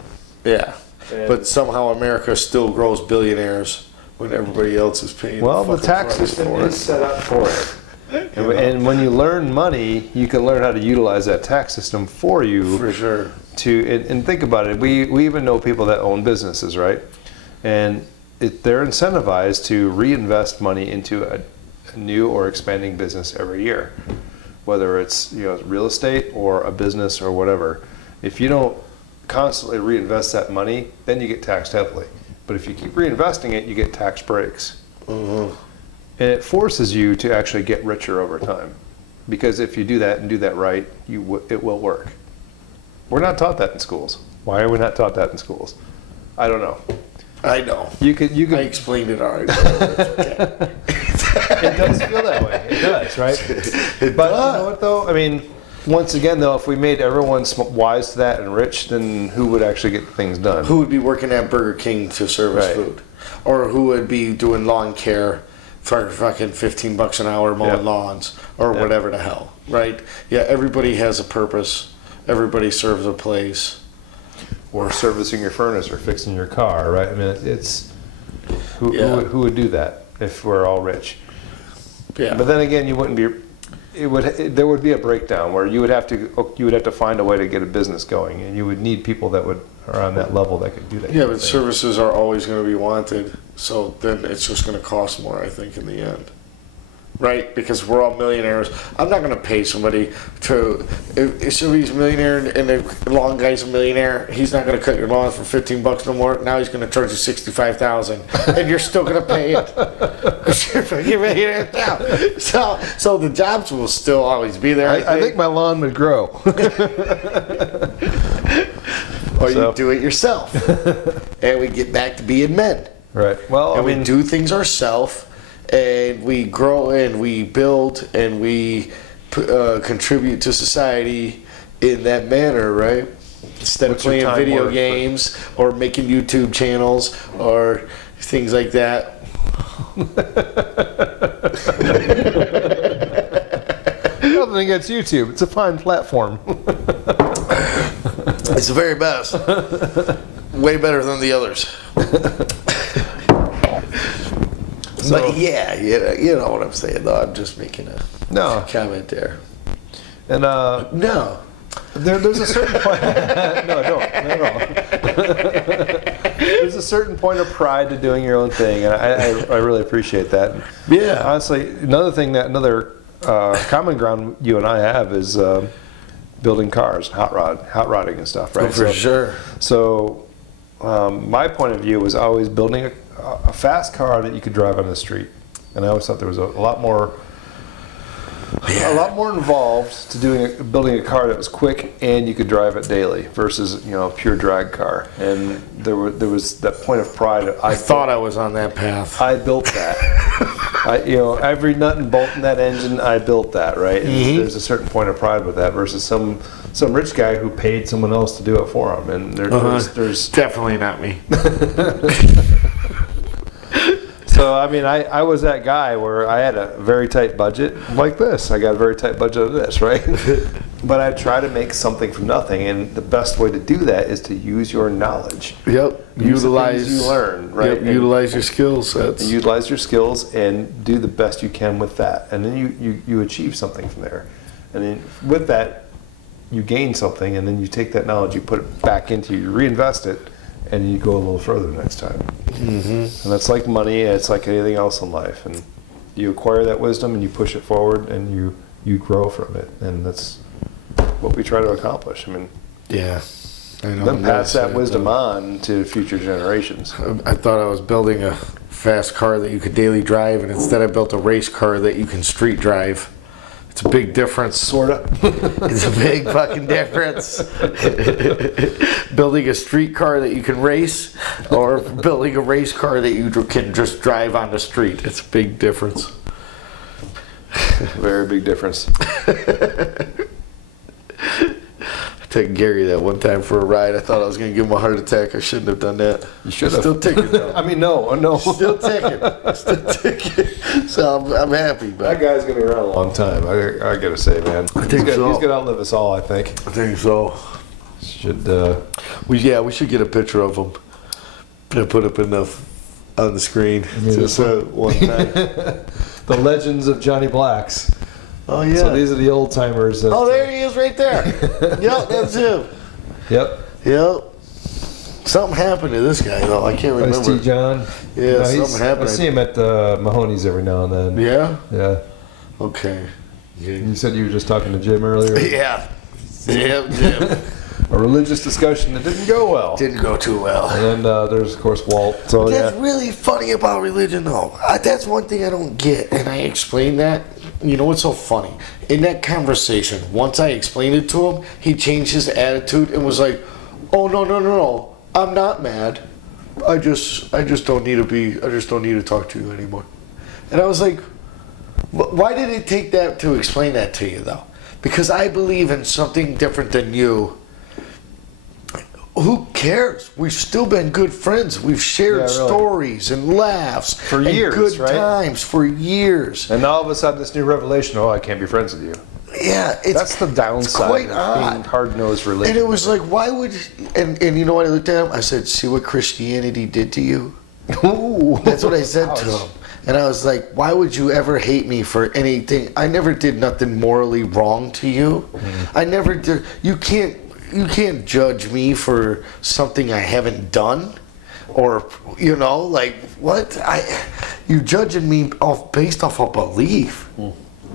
Yeah. And- But somehow America still grows billionaires when everybody else is paying. Well, the fucking tax price system for is it. set up for it. And when you learn money, you can learn how to utilize that tax system for you. For sure. And think about it. We even know people that own businesses, right? And they're incentivized to reinvest money into a new or expanding business every year, whether it's real estate or a business or whatever. If you don't constantly reinvest that money, then you get taxed heavily. But if you keep reinvesting it, you get tax breaks. Mm-hmm. And it forces you to actually get richer over time, because if you do that and do that right, it will work. We're not taught that in schools. Why are we not taught that in schools? I don't know. I know. You could. I explained it already. It does feel that way. It does, right? But you know what, though? I mean, once again, though, if we made everyone wise to that and rich, then who would actually get things done? Who would be working at Burger King to serve us food? Or who would be doing lawn care for fucking $15 an hour mowing lawns or whatever the hell, right? Yeah, everybody has a purpose. Everybody serves a place. Or servicing your furnace or fixing your car, right? I mean, it's who would do that if we're all rich? Yeah. But then again, you wouldn't be. There would be a breakdown where you would have to find a way to get a business going, and you would need people that are on that level that could do that. Yeah, but services are always going to be wanted, so then it's just going to cost more, I think, in the end. Right? Because we're all millionaires. I'm not going to pay somebody to. If somebody's a millionaire and the lawn guy's a millionaire, he's not going to cut your lawn for $15 no more. Now he's going to charge you $65,000, and you're still going to pay it. You're millionaire now. So the jobs will still always be there. I think my lawn would grow. Or you do it yourself, and we get back to being men. Right. Well, and we do things ourselves. And we grow and we build and we contribute to society in that manner, right? Instead of playing video games or making YouTube channels or things like that. Nothing against YouTube. It's a fine platform. It's the very best. Way better than the others. But yeah, you know what I'm saying, though. I'm just making a comment there. And no. There's a certain point. No, don't. Not at all. There's a certain point of pride to doing your own thing, and I really appreciate that. Yeah. Honestly, another common ground you and I have is building cars, hot rodding and stuff, right? Oh, for sure. So my point of view was always building a fast car that you could drive on the street, and I always thought there was a lot more involved to building a car that was quick and you could drive it daily versus a pure drag car. And there was that point of pride. I thought I was on that path. I built that. Every nut and bolt in that engine, I built that, right? And there's a certain point of pride with that versus some rich guy who paid someone else to do it for him. And there's definitely not me. So, I mean, I was that guy where I had a very tight budget like this. I got a very tight budget of this, right? But I try to make something from nothing, and the best way to do that is to use your knowledge. Yep. Utilize you learn, right? Yep. Utilize your skill sets. Utilize your skills and do the best you can with that. And then you achieve something from there. And then with that, you gain something, and then you take that knowledge, you put it back into you reinvest it, and you go a little further next time. And that's like money, and it's like anything else in life. And you acquire that wisdom, and you push it forward, and you grow from it. And that's what we try to accomplish. I mean, yeah. I know. Then pass that wisdom on to future generations. I thought I was building a fast car that you could daily drive, and instead I built a race car that you can street drive. It's a big difference. Sorta. It's a big fucking difference. Building a street car that you can race, or building a race car that you can just drive on the street. It's a big difference. Very big difference. I took Gary that one time for a ride. I thought I was going to give him a heart attack. I shouldn't have done that. You should have. Still ticking though. I mean, no. Still ticking. Still ticking. So I'm happy. But that guy's going to be around a long time. I got to say, man. I think so. He's going to outlive us all, I think. I think so. Should we should get a picture of him and put up in the on the screen. Yeah, Just one time. The Legends of Johnny Blacks. Oh yeah. So these are the old timers. Oh, there he is, right there. Yep, that's him. Yep. Yep. Something happened to this guy though. I can't remember. Ice-T John. Yeah, No, something happened. I see him at Mahoney's every now and then. Yeah. Yeah. Okay. Yeah. You said you were just talking to Jim earlier. Yeah. Jim. A religious discussion that didn't go well. Didn't go too well. And then there's of course Walt. So That's really funny about religion, though. That's one thing I don't get, and I explained that. You know what's so funny? In that conversation, once I explained it to him, he changed his attitude and was like, "Oh no, I'm not mad. I just don't need to be. I just don't need to talk to you anymore." And I was like, "Why did it take that to explain that to you, though? Because I believe in something different than you." Who cares? We've still been good friends. We've shared stories and laughs For and years, good right? times for years. And all of a sudden, this new revelation, oh, I can't be friends with you. Yeah, That's the downside quite of odd. being hard-nosed religion. And it was like, why would... And you know what I looked at him? I said, see what Christianity did to you? Ooh. That's what I said to him. And I was like, why would you ever hate me for anything? I never did nothing morally wrong to you. I never did... You can't judge me for something I haven't done, or like what? You judging me based off of belief.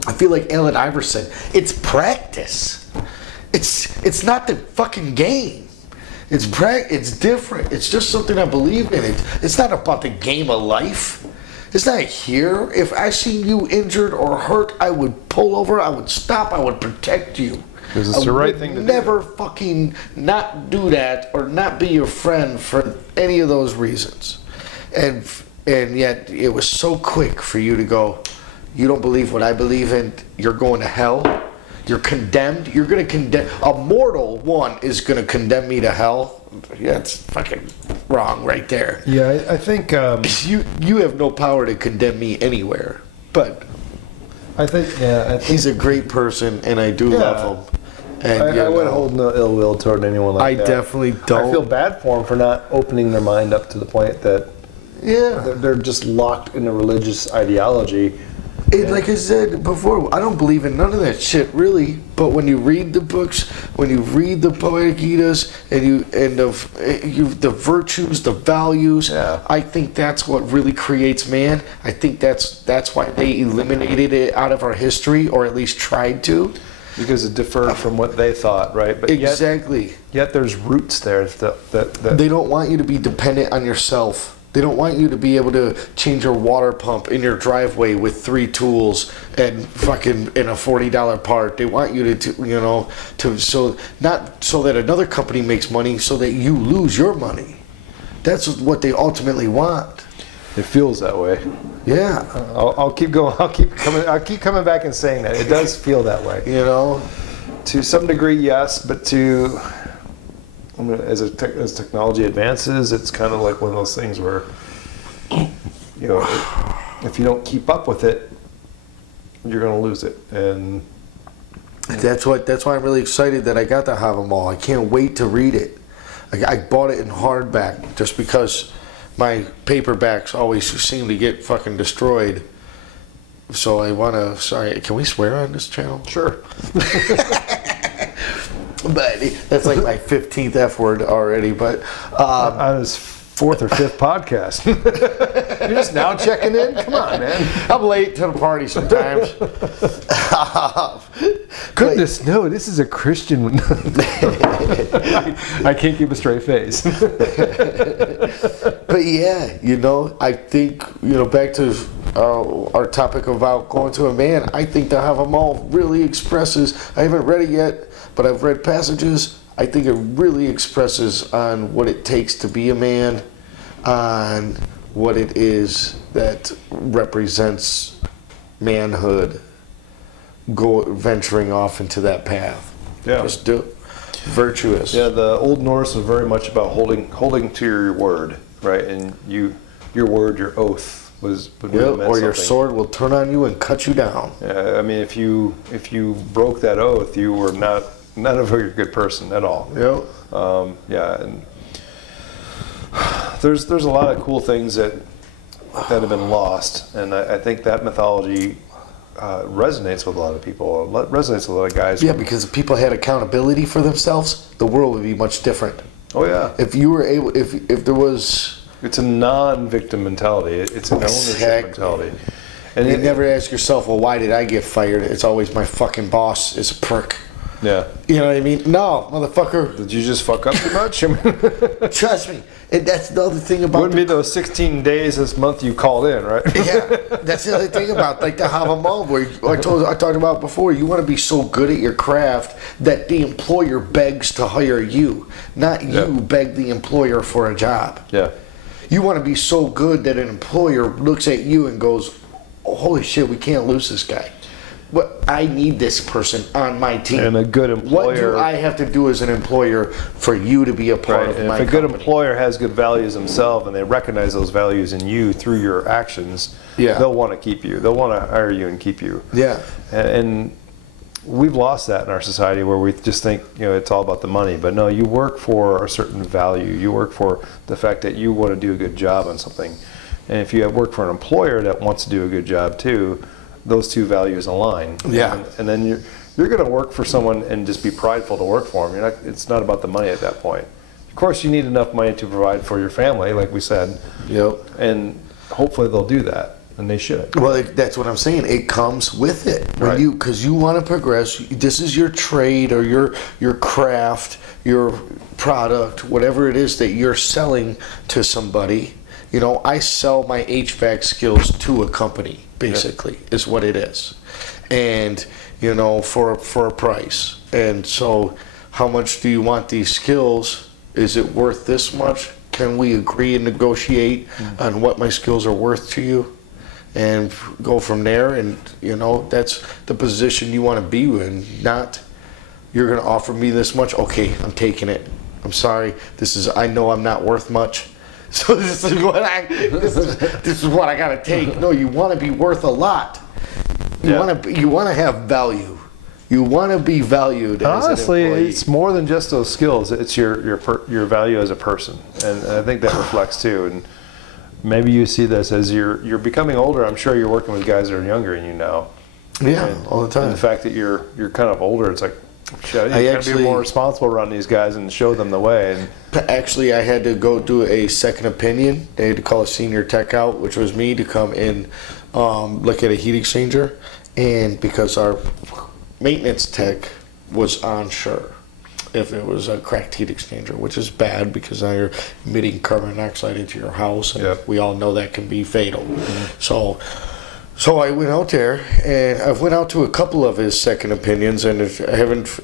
I feel like Allen Iverson. It's practice. It's not the fucking game. It's different. It's just something I believe in. It's not about the game of life. It's not here. If I seen you injured or hurt, I would pull over. I would stop. I would protect you. Because it's the right thing to do. Never fucking not do that or not be your friend for any of those reasons. And yet it was so quick for you to go, you don't believe what I believe in, you're going to hell. You're condemned. You're going to condemn. A mortal one is going to condemn me to hell. Yeah, it's fucking wrong right there. Yeah, I think... You have no power to condemn me anywhere. But I think he's a great person, and I do love him. And, I wouldn't hold no ill will toward anyone like that. I definitely don't. I feel bad for them for not opening their mind up to the point that they're just locked in a religious ideology. Like I said before, I don't believe in none of that shit, really. But when you read the books, when you read the Poetic Eddas, and the virtues, the values, I think that's what really creates man. I think that's why they eliminated it out of our history, or at least tried to. Because it differed from what they thought, right? But Exactly. Yet there's roots there that They don't want you to be dependent on yourself. They don't want you to be able to change your water pump in your driveway with 3 tools and fucking in a $40 part. They want you not so that another company makes money, so that you lose your money. That's what they ultimately want. it feels that way. Yeah. I'll keep going. I'll keep coming back and saying that it does feel that way. To some degree, yes, but as technology advances, it's kind of like one of those things where, if you don't keep up with it, you're going to lose it. And that's why I'm really excited that I got to have them all. I can't wait to read it. I bought it in hardback just because my paperbacks always seem to get fucking destroyed. So I want to. Sorry, can we swear on this channel? sure. But that's like my 15th F word already. But On his 4th or 5th podcast. You're just now checking in? Come on, man. I'm late to the party sometimes. Goodness, no, this is a Christian one. I can't keep a straight face. But yeah, I think, back to our topic about going to a man, I think To Have Them All really expresses, I haven't read it yet, but I've read passages. I think it really expresses on what it takes to be a man, on what it is that represents manhood, venturing off into that path. Yeah. Just do it. Virtuous. Yeah, the Old Norse was very much about holding to your word, right? And your word, your oath would really meant or your something. sword will turn on you and cut you down. Yeah, I mean, if you broke that oath, you were not a very good person at all. Yep. Yeah, and there's a lot of cool things that that have been lost, and I think that mythology resonates with a lot of people. It resonates with a lot of guys. Yeah, because if people had accountability for themselves, the world would be much different. Oh yeah. If you were able, if there was, It's a non-victim mentality. It's an ownership Exactly. mentality. And you never ask yourself, well, why did I get fired? It's always my fucking boss is a prick. Yeah. You know what I mean? No, motherfucker. Did you just fuck up too much? I mean, Trust me. And that's the other thing about wouldn't be those 16 days this month you called in, right? yeah, that's the other thing about like the Havamol where I talked about before. You want to be so good at your craft that the employer begs to hire you, not you beg the employer for a job. Yeah. You want to be so good that an employer looks at you and goes, oh, "Holy shit, we can't lose this guy. But I need this person on my team." And a good employer. What do I have to do as an employer for you to be a part Right. of And my if a good company? employer has good values themselves and they recognize those values in you through your actions, Yeah. they'll want to keep you. They'll want to hire you and keep you. Yeah. And we've lost that in our society where we just think, it's all about the money. But no, you work for a certain value. You work for the fact that you want to do a good job on something. And if you work for an employer that wants to do a good job too, those two values align. Yeah. And then you're going to work for someone and just be prideful to work for them. It's not about the money at that point. Of course, you need enough money to provide for your family, like we said. Yep. And hopefully they'll do that, and they should. Well, that's what I'm saying. It comes with it, Right. because you want to progress. This is your trade or your craft, your product, whatever it is that you're selling to somebody. I sell my HVAC skills to a company, basically, is what it is, and for a price. And so, how much do you want these skills? Is it worth this much? Can we agree and negotiate on what my skills are worth to you? And go from there, and that's the position you want to be in. Not, you're going to offer me this much, okay, I'm taking it. I'm sorry, I know I'm not worth much, so this is what I got to take. No, you want to be worth a lot. You want to have value. You want to be valued. Honestly, as an employee. it's more than just those skills. It's your value as a person, and I think that reflects too. And maybe you see this as you're becoming older. I'm sure you're working with guys that are younger than you now. Yeah, And, all the time. And the fact that you're kind of older, it's like, shit, you I gotta actually- be more responsible around these guys and show them the way. And Actually, I had to go do a second opinion. They had to call a senior tech out, which was me, to come in, look at a heat exchanger. And because our maintenance tech was unsure if it was a cracked heat exchanger, which is bad because now you're emitting carbon dioxide into your house, and Yep. we all know that can be fatal. So I went out there, and I went out to a couple of his second opinions, and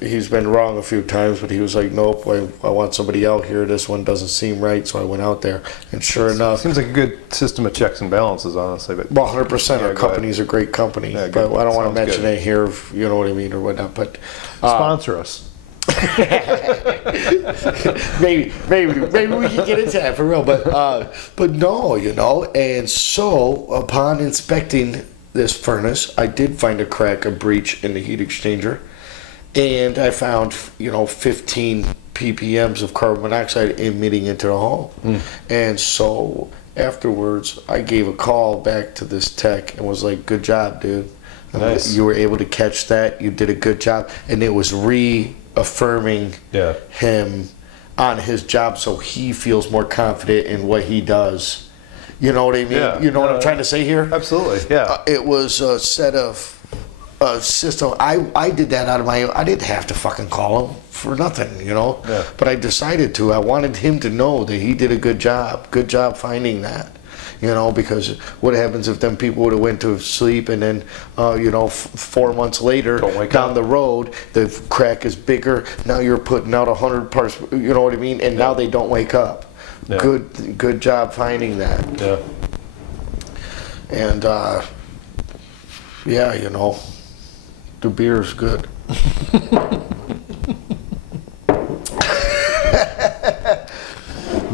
he's been wrong a few times, but he was like, nope, I want somebody out here. This one doesn't seem right. So I went out there, and sure enough, seems like a good system of checks and balances, honestly. But well, 100%. Yeah, Our go company's a great company, Yeah, but good. I don't want to Sounds mention good. it here, if you know what I mean, or whatnot. But sponsor us. maybe we can get into that for real. But no, And so upon inspecting this furnace, I did find a breach in the heat exchanger, and I found 15 ppms of carbon monoxide emitting into the home. And so afterwards, I gave a call back to this tech and was like, "Good job, dude. Nice. You were able to catch that. You did a good job." And it was reaffirming him on his job, so he feels more confident in what he does. You know what I mean? Yeah. You know what I'm trying to say here? Absolutely, yeah. It was a set of system. I did that out of my own. I didn't have to fucking call him for nothing, Yeah. But I decided to. I wanted him to know that he did a good job. Good job finding that. Because what happens if them people would have went to sleep and then, 4 months later, Don't wake down up. the road, the crack is bigger. Now you're putting out 100 parts. You know what I mean? And now they don't wake up. Yeah. Good job finding that. Yeah. And the beer's good.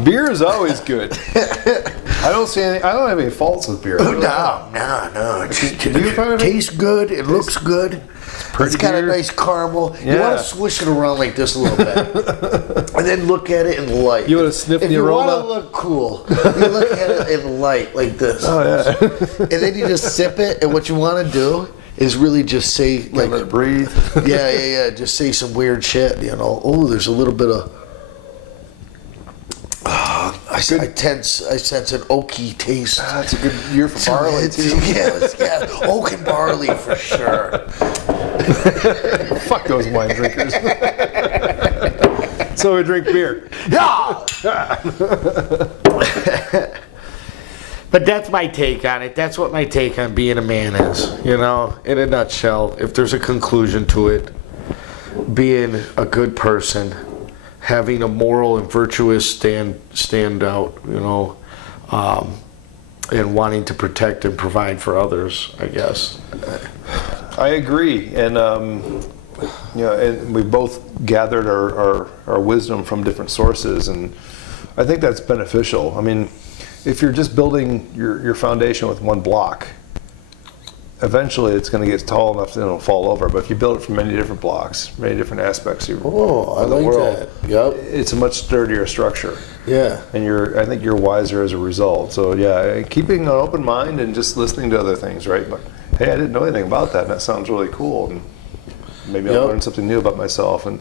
Beer is always good. I don't have any faults with beer. No. Do you find it? Tastes good. It looks good. pretty It's got a dear. nice caramel. You Yeah. want to swish it around like this a little bit. And then look at it in light. You wanna sniff if the you aroma? want to look cool, you look at it in light like this. Oh yeah. And then you just sip it, and what you want to do is really just say, like, Let it breathe. yeah. Just say some weird shit, you know. Oh, there's a little bit of. I sense an oaky taste. That's a good year for barley too. Yeah, oak and barley for sure. Fuck those wine drinkers. So we drink beer. Yeah. But that's my take on it. That's what my take on being a man is. You know, in a nutshell, if there's a conclusion to it, being a good person, having a moral and virtuous stand out, you know, and wanting to protect and provide for others, I guess. I agree, and you know, and we both gathered our wisdom from different sources, and I think that's beneficial. I mean, if you're just building your foundation with one block, eventually it's going to get tall enough that it'll fall over. But if you build it from many different blocks, many different aspects of I the like world, that. Yep. it's a much sturdier structure. Yeah. And I think you're wiser as a result. So yeah, keeping an open mind and just listening to other things, right? Like, hey, I didn't know anything about that, and that sounds really cool, and maybe I'll learn something new about myself. And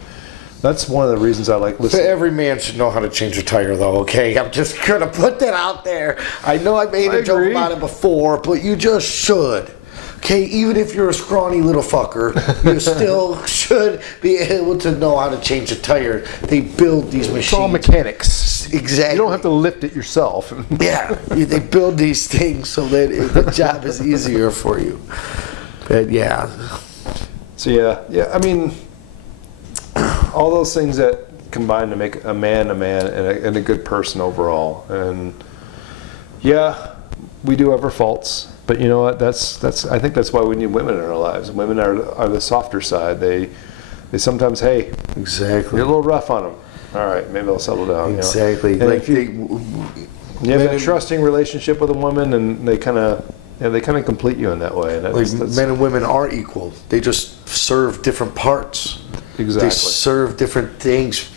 that's one of the reasons I like So listening. every man should know how to change a tire, though, okay? I'm just going to put that out there. I know I made a joke agree. about it before, but you just should. Okay, even if you're a scrawny little fucker, you still should be able to know how to change a tire. They build these machines. It's all mechanics. Exactly. You don't have to lift it yourself. Yeah, they build these things so that the job is easier for you. But yeah. So yeah. I mean, all those things that combine to make a man and a good person overall. And yeah, we do have our faults, but you know what? That's I think that's why we need women in our lives. Women are the softer side. They sometimes, hey, Exactly. you're a little rough on them. All right, maybe they'll settle down. Exactly. You know? And Like if you have that trusting relationship with a woman, and they kind of complete you in that way. And that's men and women are equal. They just serve different parts. Exactly. They serve different things.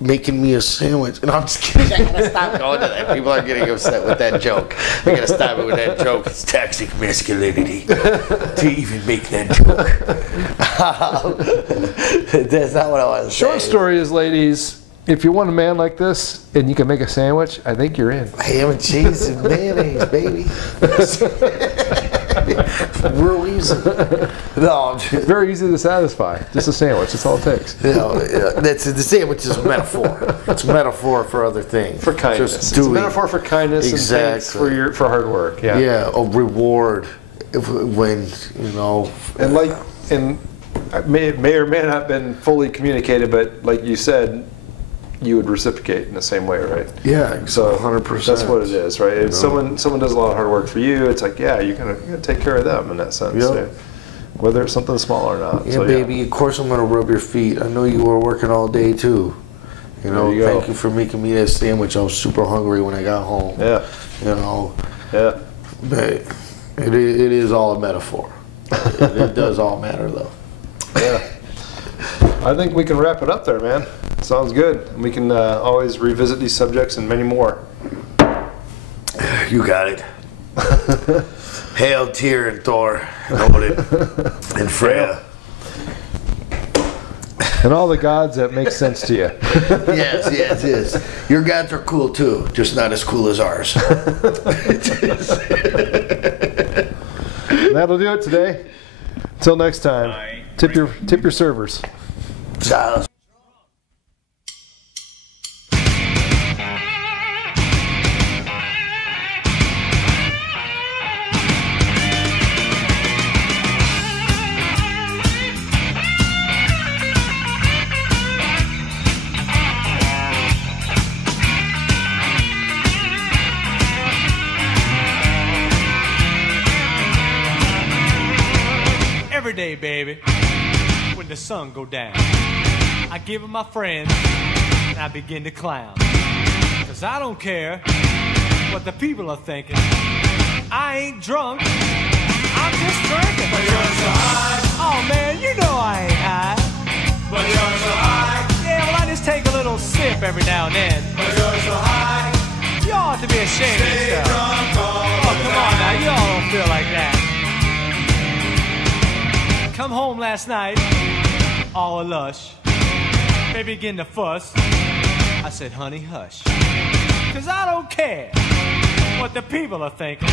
Making me a sandwich. And I'm just kidding. I gotta stop going to that. People are getting upset with that joke. I gotta stop it with that joke. It's toxic masculinity to even make that joke. That's not what I want to say. Short story is, ladies, if you want a man like this and you can make a sandwich, I think you're in. Ham and cheese and mayonnaise, baby. Real easy. No, Very easy to satisfy. Just a sandwich. That's all it takes. that's the sandwich is a metaphor. It's a metaphor for other things. For kindness. Just It's a doing. metaphor for kindness and thanks Exactly. for hard work. Yeah. Yeah, a reward when you know. And it may or may not have been fully communicated, but like you said, you would reciprocate in the same way, right? Yeah, So 100%. that's what it is, right? If someone does a lot of hard work for you, it's like, yeah, you're gonna take care of them in that sense. Yep. Yeah. Whether it's something small or not. Yeah, So, baby. Of course, I'm gonna rub your feet. I know you were working all day too. You know, There you go. thank you for making me that sandwich. I was super hungry when I got home. Yeah. You know, Yeah. but it is all a metaphor. It does all matter though. Yeah. I think we can wrap it up there, man. Sounds good. We can always revisit these subjects and many more. You got it. Hail, Tyr, and Thor, and Odin, and Freya. And all the gods that make sense to you. Yes. Your gods are cool too, just not as cool as ours. That'll do it today. Until next time, tip your servers. Ciao. Every day, baby, when the sun go down, I give 'em my friends and I begin to clown. 'Cause I don't care what the people are thinking. I ain't drunk, I'm just drinking. But you're so high. Oh man, you know I ain't high. But you're so high. Yeah, well, I just take a little sip every now and then. But you're so high. You ought to be ashamed of Stay yourself. drunk all Oh, the come on now, time. you all don't feel like that. Come home last night, all lush. They begin to fuss. I said, honey, hush. Cause I don't care what the people are thinking.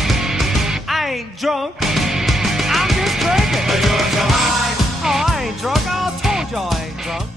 I ain't drunk, I'm just drinking. But you're so high. Oh, I ain't drunk, I told y'all I ain't drunk.